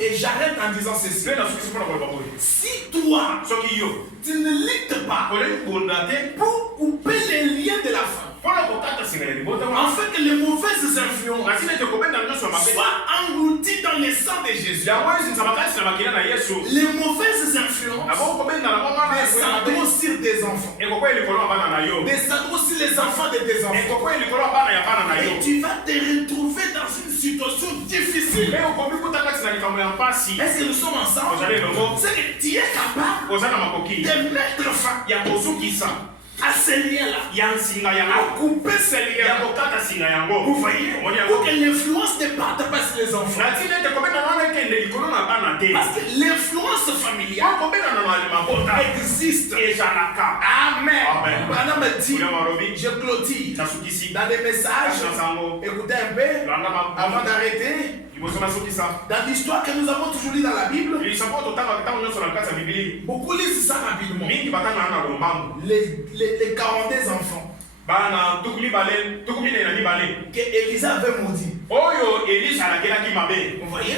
Et j'arrête en disant ceci: si toi tu ne luttes pas pour couper les liens de la famille, en fait, les mauvaises influences soient englouties dans le sang de Jésus. Les mauvaises influences descendront sur tes enfants, descendront sur les enfants de tes enfants, et tu vas te retrouver dans une situation difficile. Est-ce que nous sommes ensemble? C'est que tu es capable de mettre fin à ces liens-là, à couper ces liens. Vous voyez, pour que l'influence ne parte pas sur les enfants. Parce que l'influence familiale existe. Amen. Madame dit, je clôture dans les messages. Écoutez un peu avant d'arrêter. Dans l'histoire que nous avons toujours lu dans la Bible, beaucoup lisent ça rapidement. Les 42 enfants que Élisa avait maudit. Oyo Élie alakelaki mabe. Vous voyez?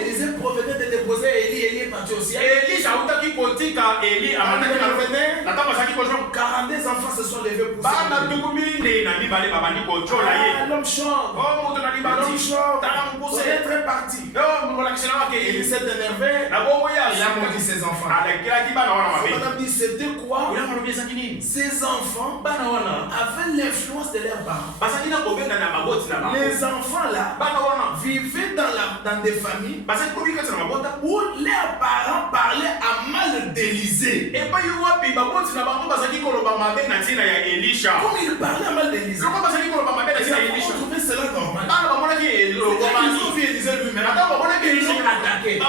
Élisée provenait de déposer Élie, Élie est parti au ciel. Élie autaki kotika Élie amataki na revenait. Na tamba saki kojo 42 enfants se sont levés pour ça. Bana tukuminde na mibale babandi kojola ye. L'homme chante. Oh moto na libalo. L'homme chante. Tala mpose. C'est très parti. Non, mon akisela ke Élie s'est énervé. Na bongo ya. Il a maudit ses enfants. Alakelaki bana wana mabe. On a dit c'était quoi? Il a maudit sa kinini. Ces enfants Bana wana avaient l'influence de leurs parents. Basaki na kobenga na maboti na ba. Les enfants là Bana wana vivaient dans des familles basaki kobi kati na mabota où leurs parents parlaient à mal d'Élisée. et pas yowapi baboti na bango basaki koloba mabe na tina ya Elisha. Comme ils parlaient à mal d'Élisée, Loko basaki koloba mabe na ils tina ya ont Elisha. trouvé cela normal. Bana bamonaki Ils ont vu Élisée lui-même. Ils ont attaqué.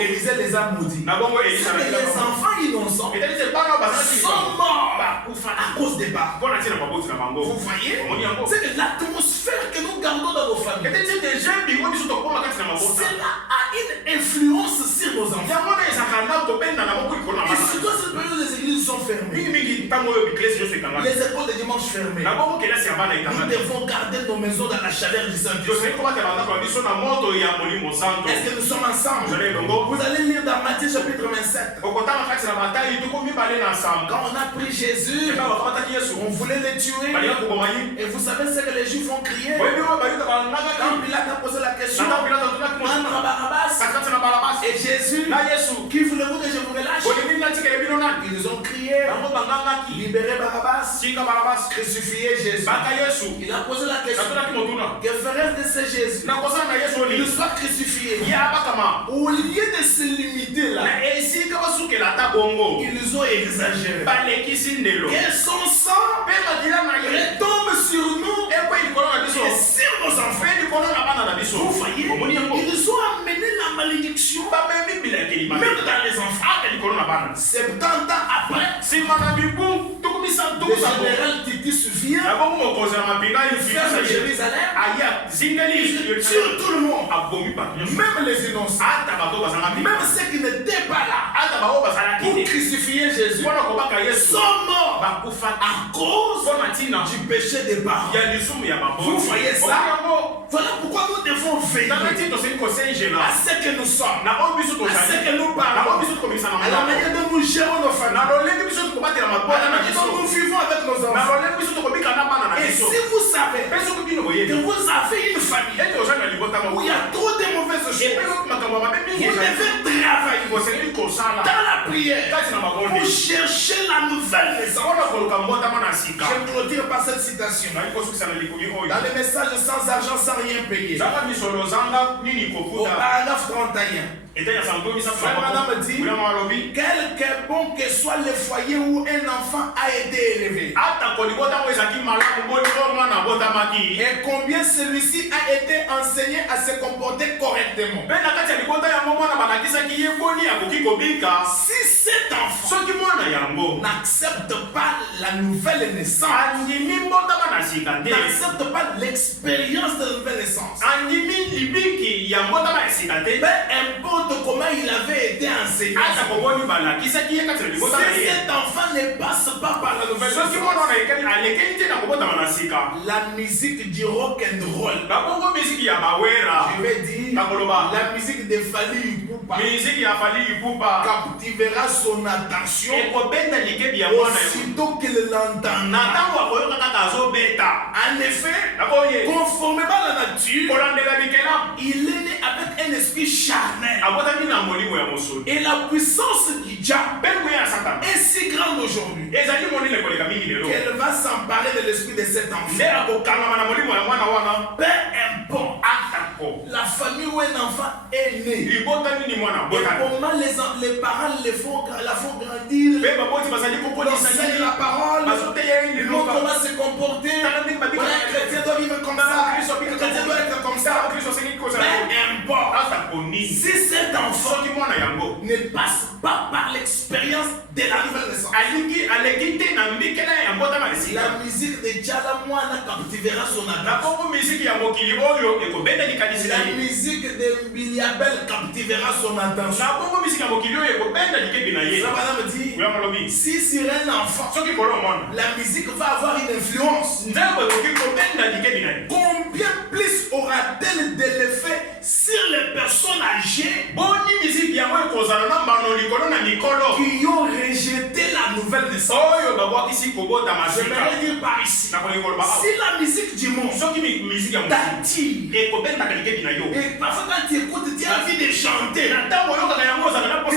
Élisée les a maudits. Na bongo Elisha C'est que les enfants innocents et c'est pas là basaki sont morts kufa à cause des parents. kona tina baboti na bango. Vous voyez? Omoni yango. C'est que l'atmosphère que nous gardons dans nos familles, Et des gens bingo biso tokoma kati na mabota. cela a une influence sur nos enfants. Yango na ezakana tobenda na boko ikona Et bana. surtout cette période, les églises sont fermées. Mingi mingi tango yo biklesi yo sekanga. Les écoles de dimanche fermées. Na bongo kelasi ya bana Nous ikanga. devons garder nos maisons dans la chaleur du Saint-Dieu. Yo sekoma te banda kwa biso na moto ya molimo santo. Est-ce que nous sommes ensemble? Vous allez longo. Vous allez lire dans Matthieu chapitre 27. Okotanga kati na bataille tukomi bale na samba. Quand on a pris Jésus, Eba bakamata Yesu. on voulait le tuer. Bali ya kubomayi. Et vous savez ce que les Juifs ont crié? Wewe ndio bayuta bananga Quand Pilate a posé la question, Nata bila tuna kuma. entre Barabbas Sakati na Barabas. et Jésus, Na Yesu. qui voulez-vous que je vous relâche? Bolimi na tikele bino na. Ils ont crié, Bango banganga ki. libérez Barabbas, Sika Barabas. crucifiez Jésus. Baka Yesu. Il a posé la question, Satuna ki motuna. que ferait de ce Jésus? Na kosa na Yesu Il ni. soit crucifié. Ya abakama. Au lieu de se limiter là, Na esi ka basukela ta bongo. ils ont exagéré. Balekisi ndelo. Que son sang Pe makila na ye. retombe sur nous Ekwe ikolo na biso. et sur nos enfants. Fe ikolo na bana na biso. Vous voyez, Omoni yango. ils ont amené la malédiction Ba memi bila keli même dans les enfants. Ata ikolo na bana. 70 ans après, Sima na bibu tukumisa le tukusa. général Titus vient Na bongo mokozi na mapinga faire ilifika de Jérusalem, aya zingeli il tue tout le monde, abomi pa même les innocents, ata bato bazanga même ceux qui n'étaient pas là ata bao bazala pour kite crucifier Jésus, mpona kobaka Yesu sont morts bakufa à cause mpona ntina du péché des parents. ya lisumu ya baboti. Vous voyez ça? yango Voilà pourquoi nous devons veiller tala nti tosili à kosengela ce que nous sommes, na oyo biso à ce tozali que nous na oyo parlons, biso tokobimisa na à la malamu manière dont nous gérons nos na familles, lolenge biso tokobatela à la mabota na manière dont biso nous vivons avec nos na enfants. lolenge biso tokobika na bana na Et biso si vous savez mpe soki bino que boyebi vous avez une famille ete ozali na libota où il y a trop de mauvaises choses, epe makambo ya mabe mingi vous ezali devez travailler bosengeli kosala dans la prière kati na mabonde pour chercher la nouvelle naissance. mpona koluka mbotama na sika Je clôture par cette citation. nali kosukisa na likomi oyo Dans le message sans argent, sans rien payer, zanga misolo ozanga nini au kokuta paragraphe 31, ete ya santo Frère misatu Madame dit, wilamo alobi quelque bon que soit le foyer où un enfant a été élevé, ata kolibota ngo ezalaki malamu boni oyo mwana abotamaki et combien celui-ci a été enseigné à se comporter correctement. mpe na kati ya libota yango mwana balakisaki ye boni akoki kobika Si cet enfant soki mwana yango n'accepte pas la nouvelle naissance, andimi mbotama na sika te n'accepte pas l'expérience de la nouvelle naissance, andimi libiki ya mbotama ya sika te peu importe comment il avait été enseigné, ata koboni balakisaki ye kati na libota na si ye cet enfant ne passe pas par la nouvelle soki mwana naissance, wana alekeli te na kobotama na sika la musique du rock and roll, babongo misiki ya bawera je vais dire, nakoloba la musique de Fally Ipupa misiki ya fali ipupa captivera son attention ekobeta likebi ya mwana yango aussitôt qu'il l'entend. na ntango akoyoka kaka azobeta En effet, nakoye conformément à la nature, kolandela bikela il est né avec un esprit charnel. abotami na molimo ya mosolo Et la puissance du diable mpengo ya satana est si grande aujourd'hui ezali monene koleka mingi lelo qu'elle va s'emparer de l'esprit de cet nde enfant. akokangama na molimo ya mwana wana Peu importe atako la famille où un enfant est né libota nini mwana et botani comment les parents la font grandir, mpe baboti bazali kokolisa l'enseignent nini la parole, bazoteya ils montrent liloba comment se comporter. tala ndenge babika Voilà, un chrétien doit vivre comme ça, un chrétien doit être comme ça. kristo asengi kozala Peu importe. atako nini Si cet enfant soki mwana yango ne passe pas par l'expérience de la nouvelle naissance, aleki te na mbikela ya mbotama esika la musique de Djala Mwana captivera son na attention. bongo misiki ya mokili oyo ekobenda likanisi na La ye musique de Biliabel captivera son attention. na bongo misiki ya mokili oyo ekobenda likebi na ye Ça va me dire, oya molobi si sur un enfant, soki kolo mwana la musique va avoir une influence, nzambe ekoki kobenda likebi na ye combien plus aura-t-elle nouvelle naissance, j'aimerais dire par ici, si la musique du monde t'attire, et parfois quand tu écoutes, tu as envie de chanter, et ça quand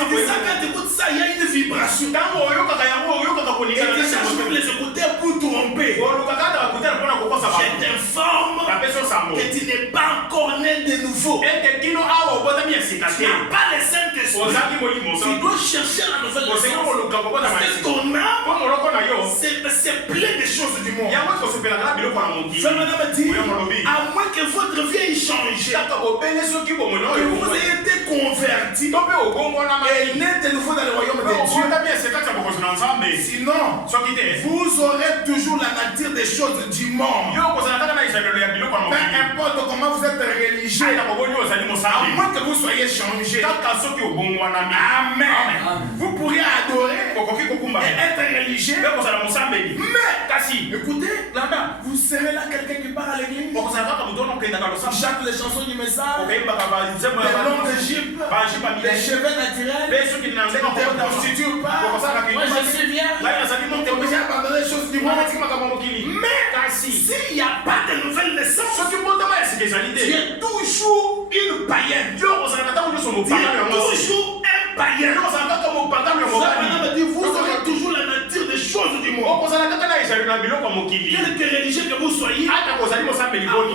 tu écoutes ça, il y a une vibration, et tu cherches même les écouteurs pour tromper. Je t'informe que tu n'es pas encore né de nouveau. Tu n'as pas les Saint-Esprit. Tu dois chercher la nouvelle naissance. Parce que ton âme, c'est plein de choses du monde. Ça me dit, à moins que votre vie ait changé, que vous ayez été converti et né de nouveau dans le royaume de Dieu. Sinon, vous aurez toujours la nature des choses du monde. Peu importe comment vous êtes religieux, à moins que vous soyez changé. Amen. Vous pourriez adorer et être religieux. Mais, écoutez, vous serez là quelqu'un qui part à l'église. Chante les chansons du message, les longs d'Égypte, les cheveux naturels, ne te prostituent pas. Moi je suis bien. Tu es obligé d'abandonner les choses du monde. Mais, s'il n'y a pas de nouvelle naissance, tu es toujours une païenne. Tu es toujours un païen. Vous aurez toujours la nature des choses du monde. Quelque religieux que vous soyez, à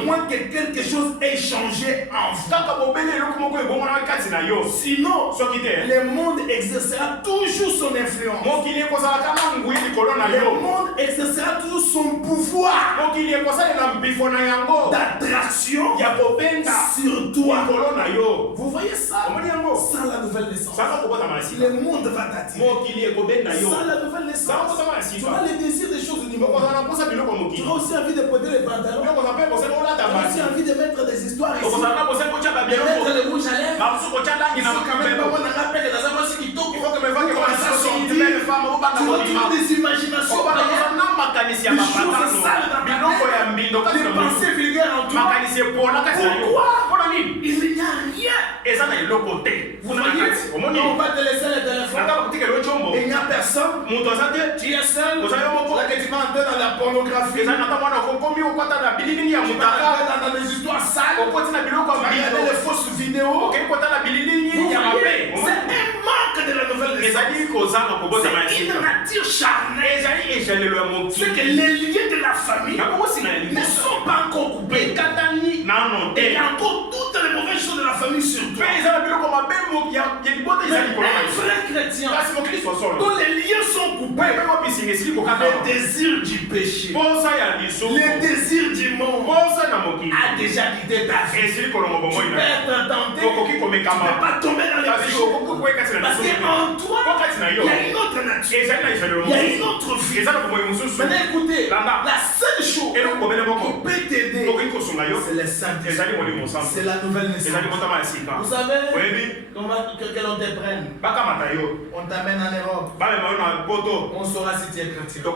moins que quelque chose ait changé en vous. Sinon, le monde exercera toujours son influence. Le monde exercera toujours son pouvoir d'attraction sur toi. Vous voyez ça? Sans la nouvelle naissance, le monde va t'attirer. Sans la nouvelle naissance, tu auras les désirs des choses du monde. Tu auras aussi envie de porter les pantalons. Tu auras aussi envie de mettre des histoires ici. De mettre le rouge à lèvres. Il faut quand même pas qu'on a rappelé dans un voici qui toque. Tu auras toujours des imaginations. Des choses sales dans ta tête. Des pensées vulgaires en toi. Pourquoi? Il n'y a rien. Vous voyez, on va te laisser le téléphone. Il n'y a personne. Tu es seul. Là que tu vas entrer dans la pornographie. Tu vas entrer dans des histoires sales. Tu vas regarder les fausses vidéos. Vous voyez, c'est un manque de la nouvelle naissance. C'est une nature charnelle. C'est que les liens de la famille ne sont pas encore coupés. Et il y a encore toutes les mauvaises choses de la famille sur toi. Un vrai chrétien, dont les liens sont coupés, le désir du péché, le désir du monde a déjà quitté ta vie. Tu peux être tenté, tu ne peux pas tomber dans les péchés. Parce qu'en toi, il y a une autre nature, il y a une autre vie. Maintenant écoutez, la seule chose qui peut t'aider, c'est le Saint-Esprit. C'est la nouvelle naissance. Vous savez, que l'on te prenne, on t'amène en Europe, on saura si tu es chrétien. Que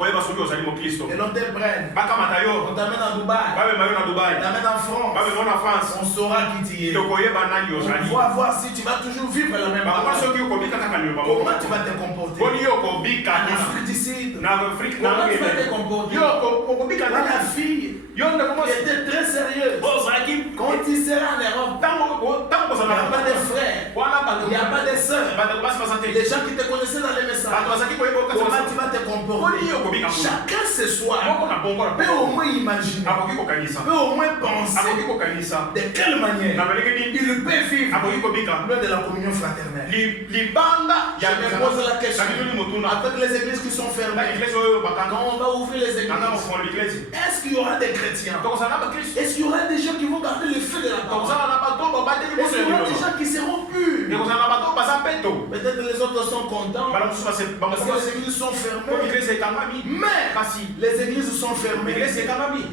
l'on te prenne, on t'amène en Dubaï, on t'amène en France, on saura qui tu es. On va voir si tu vas toujours vivre la même chose. Comment tu vas te comporter? En Afrique du Sud, comment tu vas te comporter? La fille qui était très sérieuse, quand tu seras en Europe, il n'y a pas de frères, il n'y a pas de sœurs, les gens qui te connaissaient dans les messages. Comment tu vas te comporter? Chacun ce soir peut au moins imaginer, peut au moins penser de quelle manière il peut vivre lors de la communion fraternelle. Je me pose la question, avec les églises qui sont fermées, quand on va ouvrir les églises, est-ce qu'il y aura des chrétiens? Est-ce qu'il y aura des gens qui vont garder le feu de la parole? Est-ce qu'il y aura des gens qui seront purs? Peut-être les autres sont contents parce que les églises sont fermées. Mais les églises sont fermées.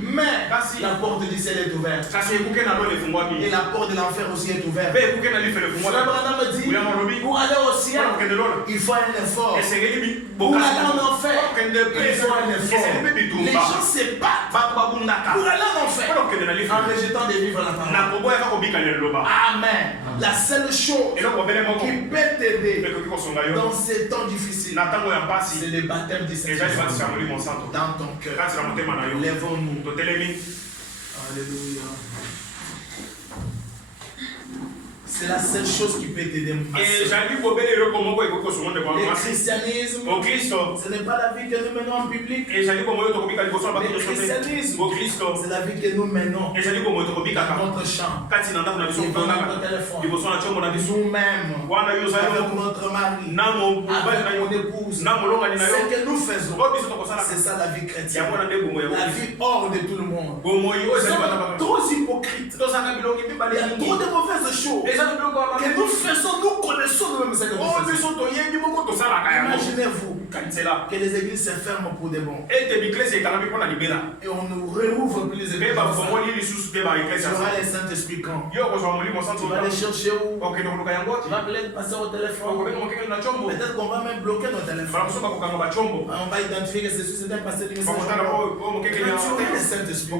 Mais la porte du ciel est ouverte. Et la porte de l'enfer aussi est ouverte. Frère Branham me dit, pour aller au ciel, il faut un effort. Pour aller en enfer, il faut un effort. Les gens se battent aller en enfer en rejetant des livres à la parole. Amen. La seule chose qui peut t'aider dans ces temps difficiles, c'est le baptême du Seigneur dans ton cœur. Lèvons-nous. Alléluia. C'est la seule chose qui peut t'aider. Le christianisme, ce n'est pas la vie que nous menons en public. Le christianisme, c'est la vie que nous menons dans notre chambre, devant notre téléphone, nous-mêmes, avec notre mari, avec mon épouse. Ce que nous faisons, c'est ça la vie chrétienne. La vie hors de tout le monde. Nous sommes trop hypocrites. Il y a trop de mauvaises choses que nous faisons, nous connaissons nous-mêmes ce que nous faisons. Imaginez-vous que les églises se ferment pour de bon. Et on ne rouvre plus les églises. Tu auras les Saint-Esprit quand? Tu vas les chercher où? Tu vas peut-être passer au téléphone. Peut-être qu'on va même bloquer nos téléphones. On va identifier que c'est un passé du message. Mais tu auras le Saint-Esprit.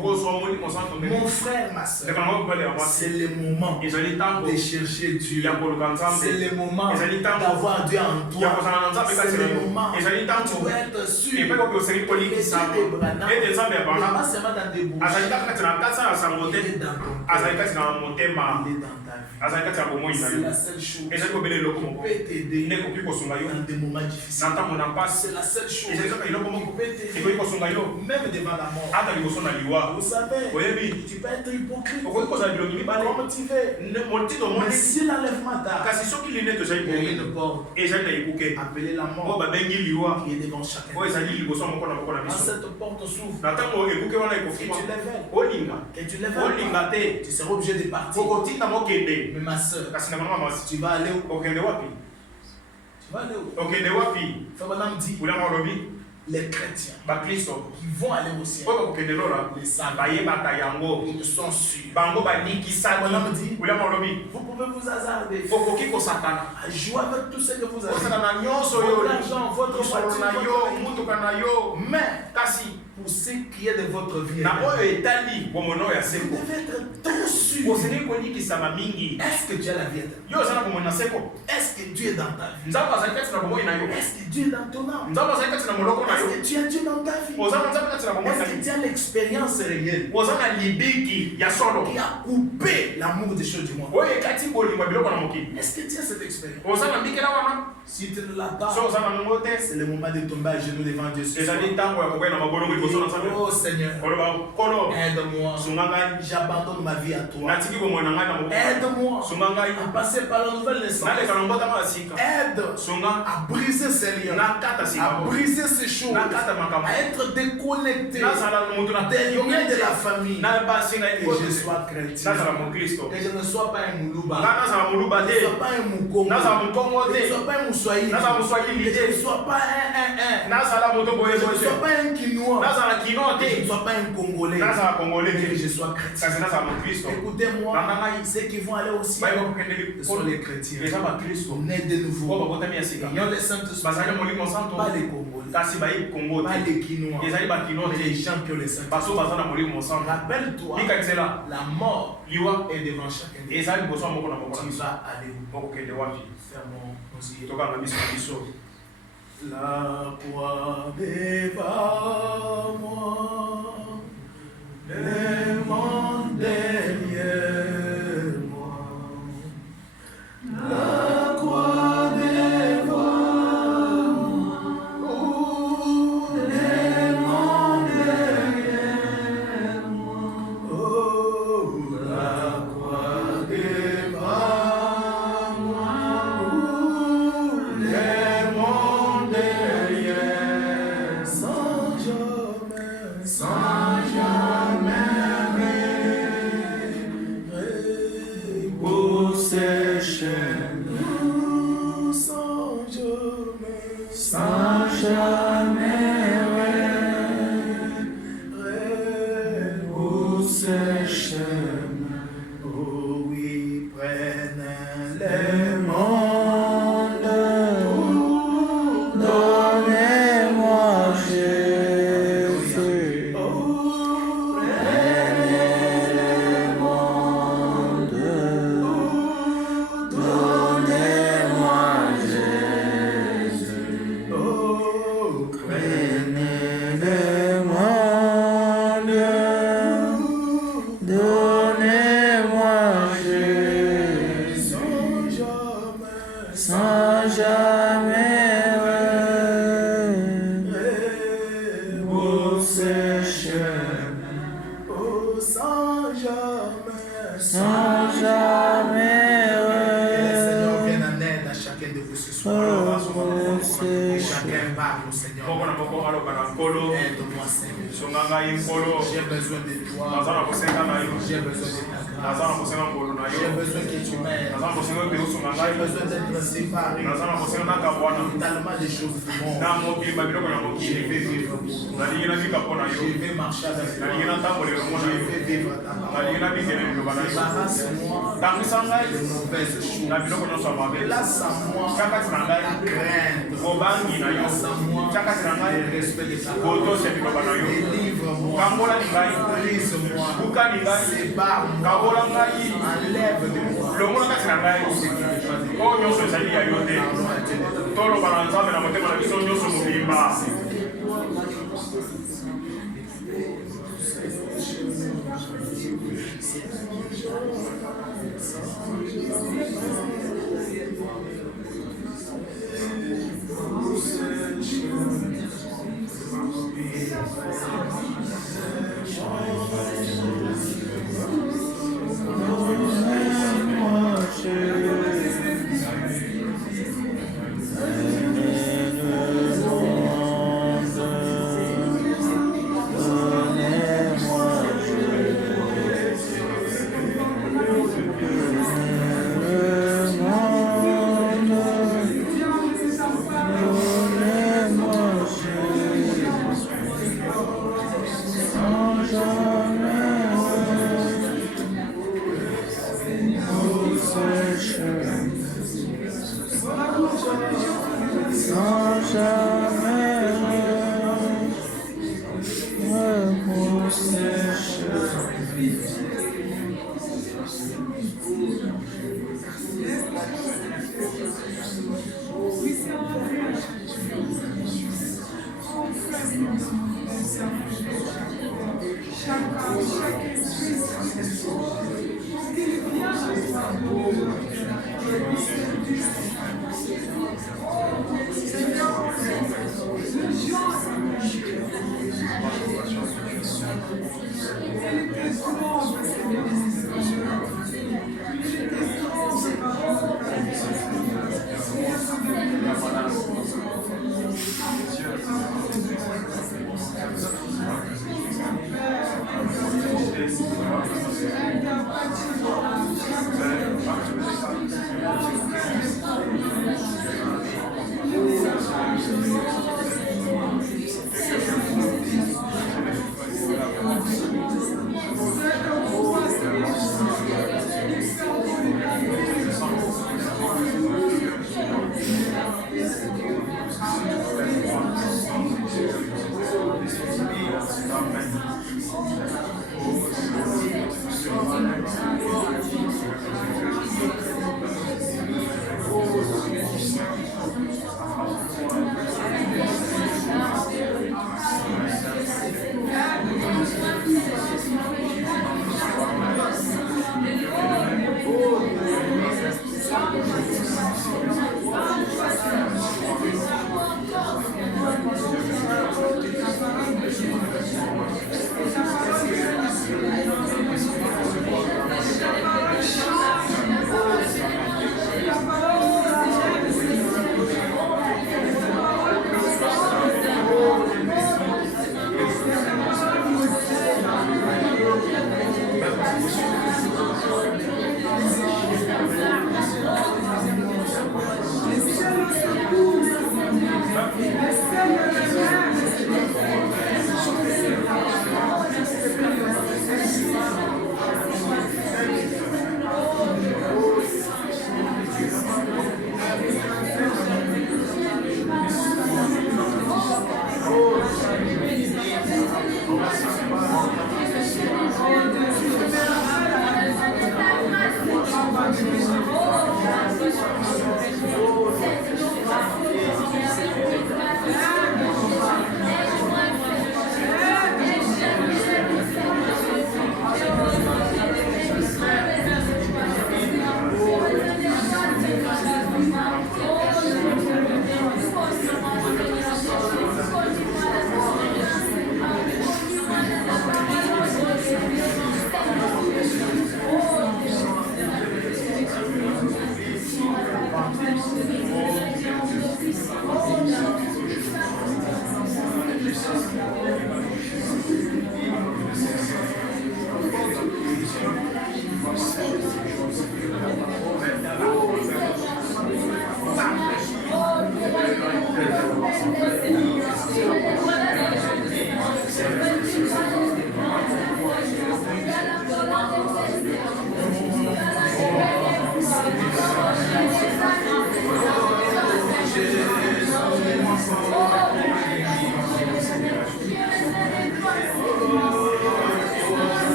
Mon frère, ma soeur, c'est le moment de chercher Dieu. C'est le moment d'avoir Dieu en toi. C'est le moment où tu dois être sûr que Dieu n'est pas seulement dans des bouches. Il est dans ton cœur. Il est dans ta vie. C'est la seule chose qui peut t'aider dans des moments difficiles. C'est la seule chose qui peut t'aider même devant la mort. Vous savez, tu peux être hypocrite comme tu veux. Mais si l'enlèvement t'arrive, il y a une porte appelée la mort qui est devant chacun. Quand cette porte s'ouvre, et tu lèves, tu seras obligé de partir. Mais ma soeur, tu vas aller où? Tu vas aller où? Fabana me dit, les chrétiens qui vont aller au ciel, les savent, ils sont sûrs. Fabana me dit, vous pouvez vous hasarder à jouer avec tout ce que vous avez, votre argent, votre voiture, mais pour ce qui est de votre vie, vous devez être trop sûr. Est-ce que Dieu a la vie éternelle? Est-ce que Dieu est dans ta vie? Est-ce que Dieu est dans ton âme? Est-ce que tu as Dieu dans ta vie? Est-ce que tu as l'expérience réelle qui a coupé l'amour des choses du monde? Est-ce que tu as cette expérience? Si tu ne l'as pas, c'est le moment de tomber à genoux devant Dieu. Oh Seigneur, aide-moi. J'abandonne ma vie à toi. Aide-moi à passer par la nouvelle naissance. Aide à briser ces liens, à briser ces choses, à être déconnecté des liens de la famille. Que je sois chrétien, que je ne sois pas un Moulouba, que je ne sois pas un Moukongo, que je ne sois pas un Moussoaï, que je ne sois pas que je ne sois pas un Kinois, que je ne sois pas un Congolais, que je sois chrétien. Écoutez-moi, ceux qui vont aller au ciel, ce sont les chrétiens. Nés de nouveau. Ayant le Saint-Esprit, pas les Congolais, pas les Kinois, mais les gens qui ont le Saint-Esprit. Rappelle-toi, la mort est devant chacun de nous. Tu vas aller où? Fermons nos yeux. La croix devant moi, le monde derrière moi. La croix devant moi, oh, le monde derrière moi. Oh, la croix devant moi, oh, le monde derrière. Sans jamais sans jamais, sans jamais. Que le Seigneur vienne en aide à chacun de vous ce soir. Que chacun parle au Seigneur. Aide-moi, Seigneur. J'ai besoin de toi. J'ai besoin de ta grâce. J'ai besoin que tu m'aides. J'ai besoin d'être séparé totalement des choses du monde. Je vais vivre pour toi. Je vais marcher avec toi. Je vais vivre ta parole. Débarrasse-moi de mauvaises choses. Place en moi la crainte. Place en moi le respect de ta parole. Délivre-moi. Brise-moi. Sépare-moi. Enlève de moi.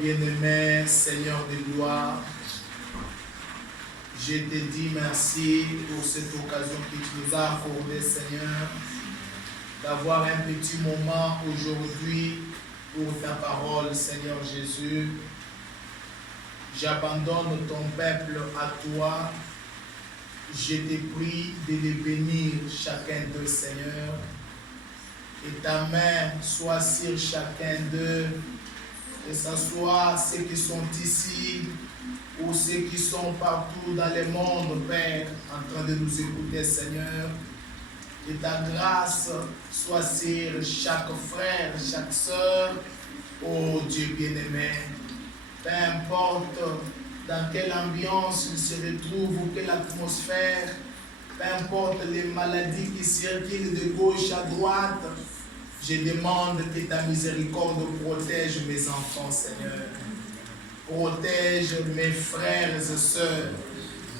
bien-aimé, Seigneur de gloire, je te dis merci pour cette occasion que tu nous as accordée, Seigneur, d'avoir un petit moment aujourd'hui pour ta parole, Seigneur Jésus. J'abandonne ton peuple à toi. Je te prie de les bénir chacun d'eux, Seigneur. Et ta main soit sur chacun d'eux, que ce soit ceux qui sont ici ou ceux qui sont partout dans le monde, Père, en train de nous écouter, Seigneur. Que ta grâce soit sur chaque frère, chaque sœur, oh Dieu bien-aimé. Peu importe dans quelle ambiance il se retrouve ou quelle atmosphère, peu importe les maladies qui circulent de gauche à droite, je demande que ta miséricorde protège mes enfants, Seigneur. Protège mes frères et sœurs.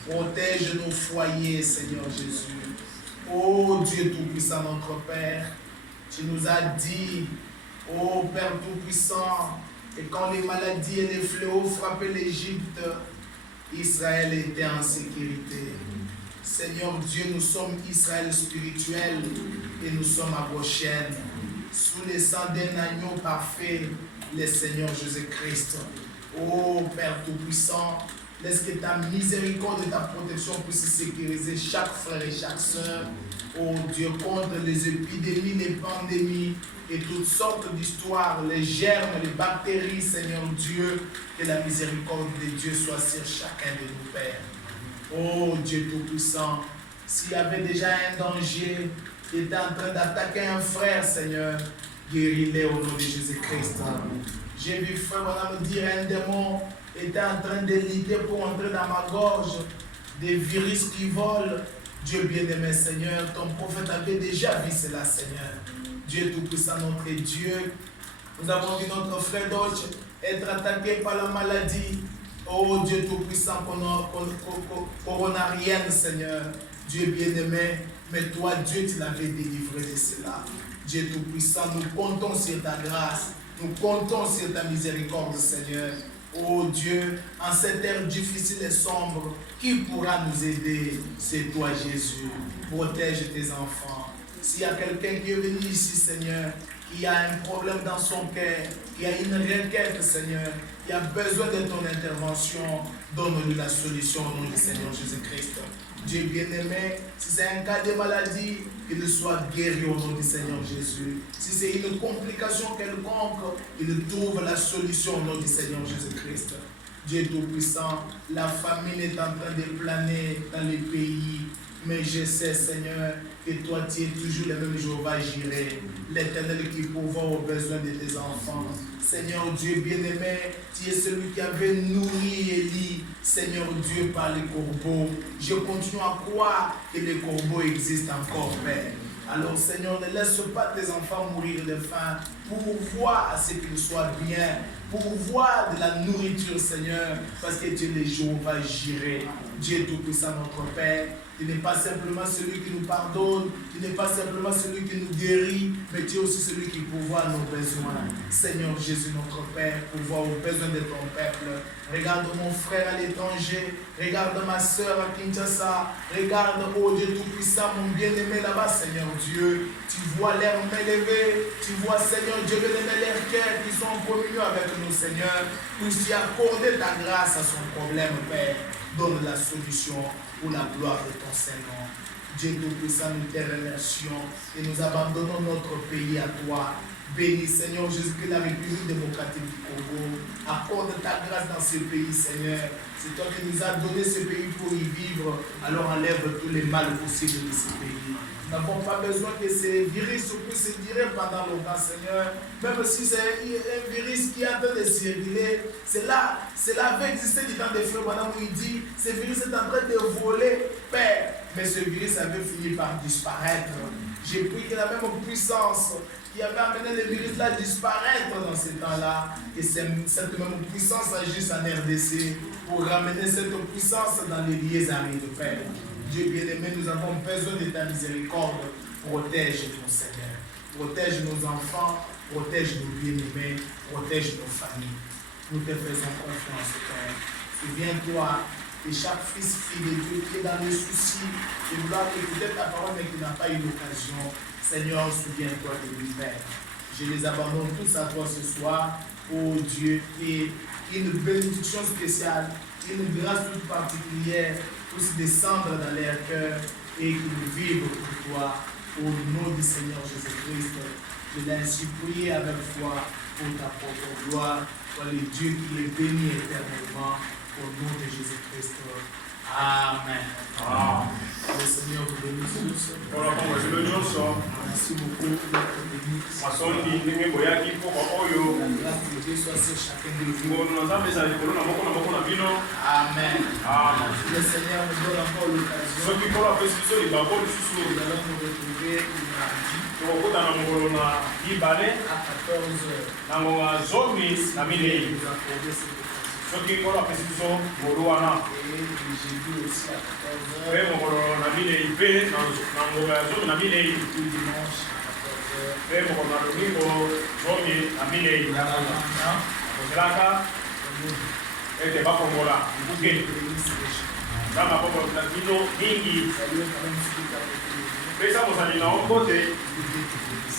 Protège nos foyers, Seigneur Jésus. Oh Dieu Tout-Puissant, notre Père, tu nous as dit, oh Père Tout-Puissant, et quand les maladies et les fléaux frappaient l'Égypte, Israël était en sécurité. Seigneur Dieu, nous sommes Israël spirituel et nous sommes à Goshen, sous les sang d'un agneau parfait, le Seigneur Jésus-Christ. Oh Père Tout-Puissant, laisse que ta miséricorde et ta protection puissent sécuriser chaque frère et chaque sœur. Oh Dieu, contre les épidémies, les pandémies et toutes sortes d'histoires, les germes, les bactéries, Seigneur Dieu, que la miséricorde de Dieu soit sur chacun de nous, Père. Oh Dieu Tout-Puissant, s'il y avait déjà un danger qui était en train d'attaquer un frère, Seigneur, guéris-les au nom de Jésus-Christ. J'ai vu frère voilà me dire un démon était en train de lutter pour entrer dans ma gorge, des virus qui volent. Dieu bien-aimé, Seigneur, ton prophète avait déjà vu cela, Seigneur. Dieu Tout-Puissant, notre Dieu. Nous avons vu notre frère Dodge être attaqué par la maladie. Oh Dieu Tout-Puissant, coronarienne, Seigneur. Dieu bien-aimé, mais toi, Dieu, tu l'avais délivré de cela. Dieu Tout-Puissant, nous comptons sur ta grâce. Nous comptons sur ta miséricorde, Seigneur. Oh Dieu, en cette ère difficile et sombre, qui pourra nous aider? C'est toi, Jésus. Protège tes enfants. S'il y a quelqu'un qui est venu ici, Seigneur, qui a un problème dans son cœur, qui a une requête, Seigneur, qui a besoin de ton intervention, donne-lui la solution au nom du Seigneur Jésus-Christ. Dieu bien-aimé, si c'est un cas de maladie, qu'il soit guéri au nom du Seigneur Jésus. Si c'est une complication quelconque, il trouve la solution au nom du Seigneur Jésus-Christ. Dieu Tout-Puissant, la famine est en train de planer dans les pays, mais je sais, Seigneur, que toi, tu es toujours le même Jéhovah Jireh, l'Éternel qui pourvoit aux besoins de tes enfants. Seigneur Dieu bien-aimé, tu es celui qui avait nourri Élie, Seigneur Dieu, par les corbeaux. Je continue à croire que les corbeaux existent encore, Père. Alors, Seigneur, ne laisse pas tes enfants mourir de faim, pour voir à ce qu'ils soient bien, pour voir de la nourriture, Seigneur, parce que tu es le Jéhovah Jireh. Dieu Tout-Puissant, notre Père, tu n'es pas simplement celui qui nous pardonne, tu n'es pas simplement celui qui nous guérit, mais tu es aussi celui qui pourvoit à nos besoins. Seigneur Jésus, notre Père, pourvoit aux besoins de ton peuple. Regarde mon frère à l'étranger, regarde ma soeur à Kinshasa, regarde, oh Dieu Tout-Puissant, mon bien-aimé là-bas, Seigneur Dieu. Tu vois leurs mains levées, tu vois, Seigneur Dieu, bien-aimé, leurs cœurs qui sont en communion avec nous, Seigneur. Puisses-tu accorder ta grâce à son problème, Père. Donne la solution pour la gloire de ton Seigneur. Dieu Tout-Puissant, nous te remercions et nous abandonnons notre pays à toi. Bénis, Seigneur Jésus-Christ, la République démocratique du Congo. Accorde ta grâce dans ce pays, Seigneur. C'est toi qui nous as donné ce pays pour y vivre. Alors enlève tous les mal possibles de ce pays. Nous n'avons pas besoin que ces virus puissent se tirer pendant longtemps, Seigneur. Même si c'est un virus qui est en train de circuler, cela avait existé du temps des frères Madame où il dit, ce virus est en train de voler, Père. Mais ce virus avait fini par disparaître. J'ai pris que la même puissance qui avait amené le virus là à disparaître dans ces temps-là, et cette même puissance agisse en RDC pour ramener cette puissance dans les lieux arides, Père. Dieu bien-aimé, nous avons besoin de ta miséricorde. Protège ton Seigneur. Protège nos enfants, protège nos bien-aimés, protège nos familles. Nous te faisons confiance, Père. Souviens-toi de chaque fils-fille de Dieu qui est dans le souci de vouloir écouter ta parole mais qui n'a pas eu l'occasion. Seigneur, souviens-toi de lui, Père. Je les abandonne tous à toi ce soir. Oh Dieu, et une bénédiction spéciale, une grâce toute particulière, tous descendre dans leur cœur et qu'ils vivent pour toi. Au nom du Seigneur Jésus-Christ, je l'ai ainsi prié avec foi pour ta propre gloire. Toi, le Dieu qui est béni éternellement, au nom de Jésus-Christ. Amen. Le Seigneur vous bénisse tous. Merci beaucoup pour notre bénédiction. La grâce de Dieu soit sur chacun de vous. Amen. Le Seigneur nous donne encore l'occasion. Nous allons nous retrouver le mardi à 14h. Soki kola pesiso moruana jeudi aussi à 14h. Pe mokolo na minei pe na ngoba ya zomi na minei. Dimanche à 14h. Pe mokolo na domingo zomi na minei. Kozelaka ete bakongola mbuke. Nzamba poko na bino mingi. Pesa mozali na ombote.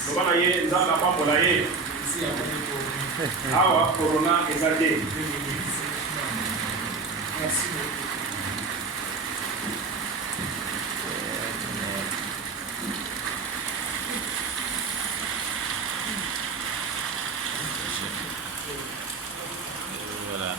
Loba na ye nzamba pambola ye. Awa corona eza te. Merci beaucoup. Voilà.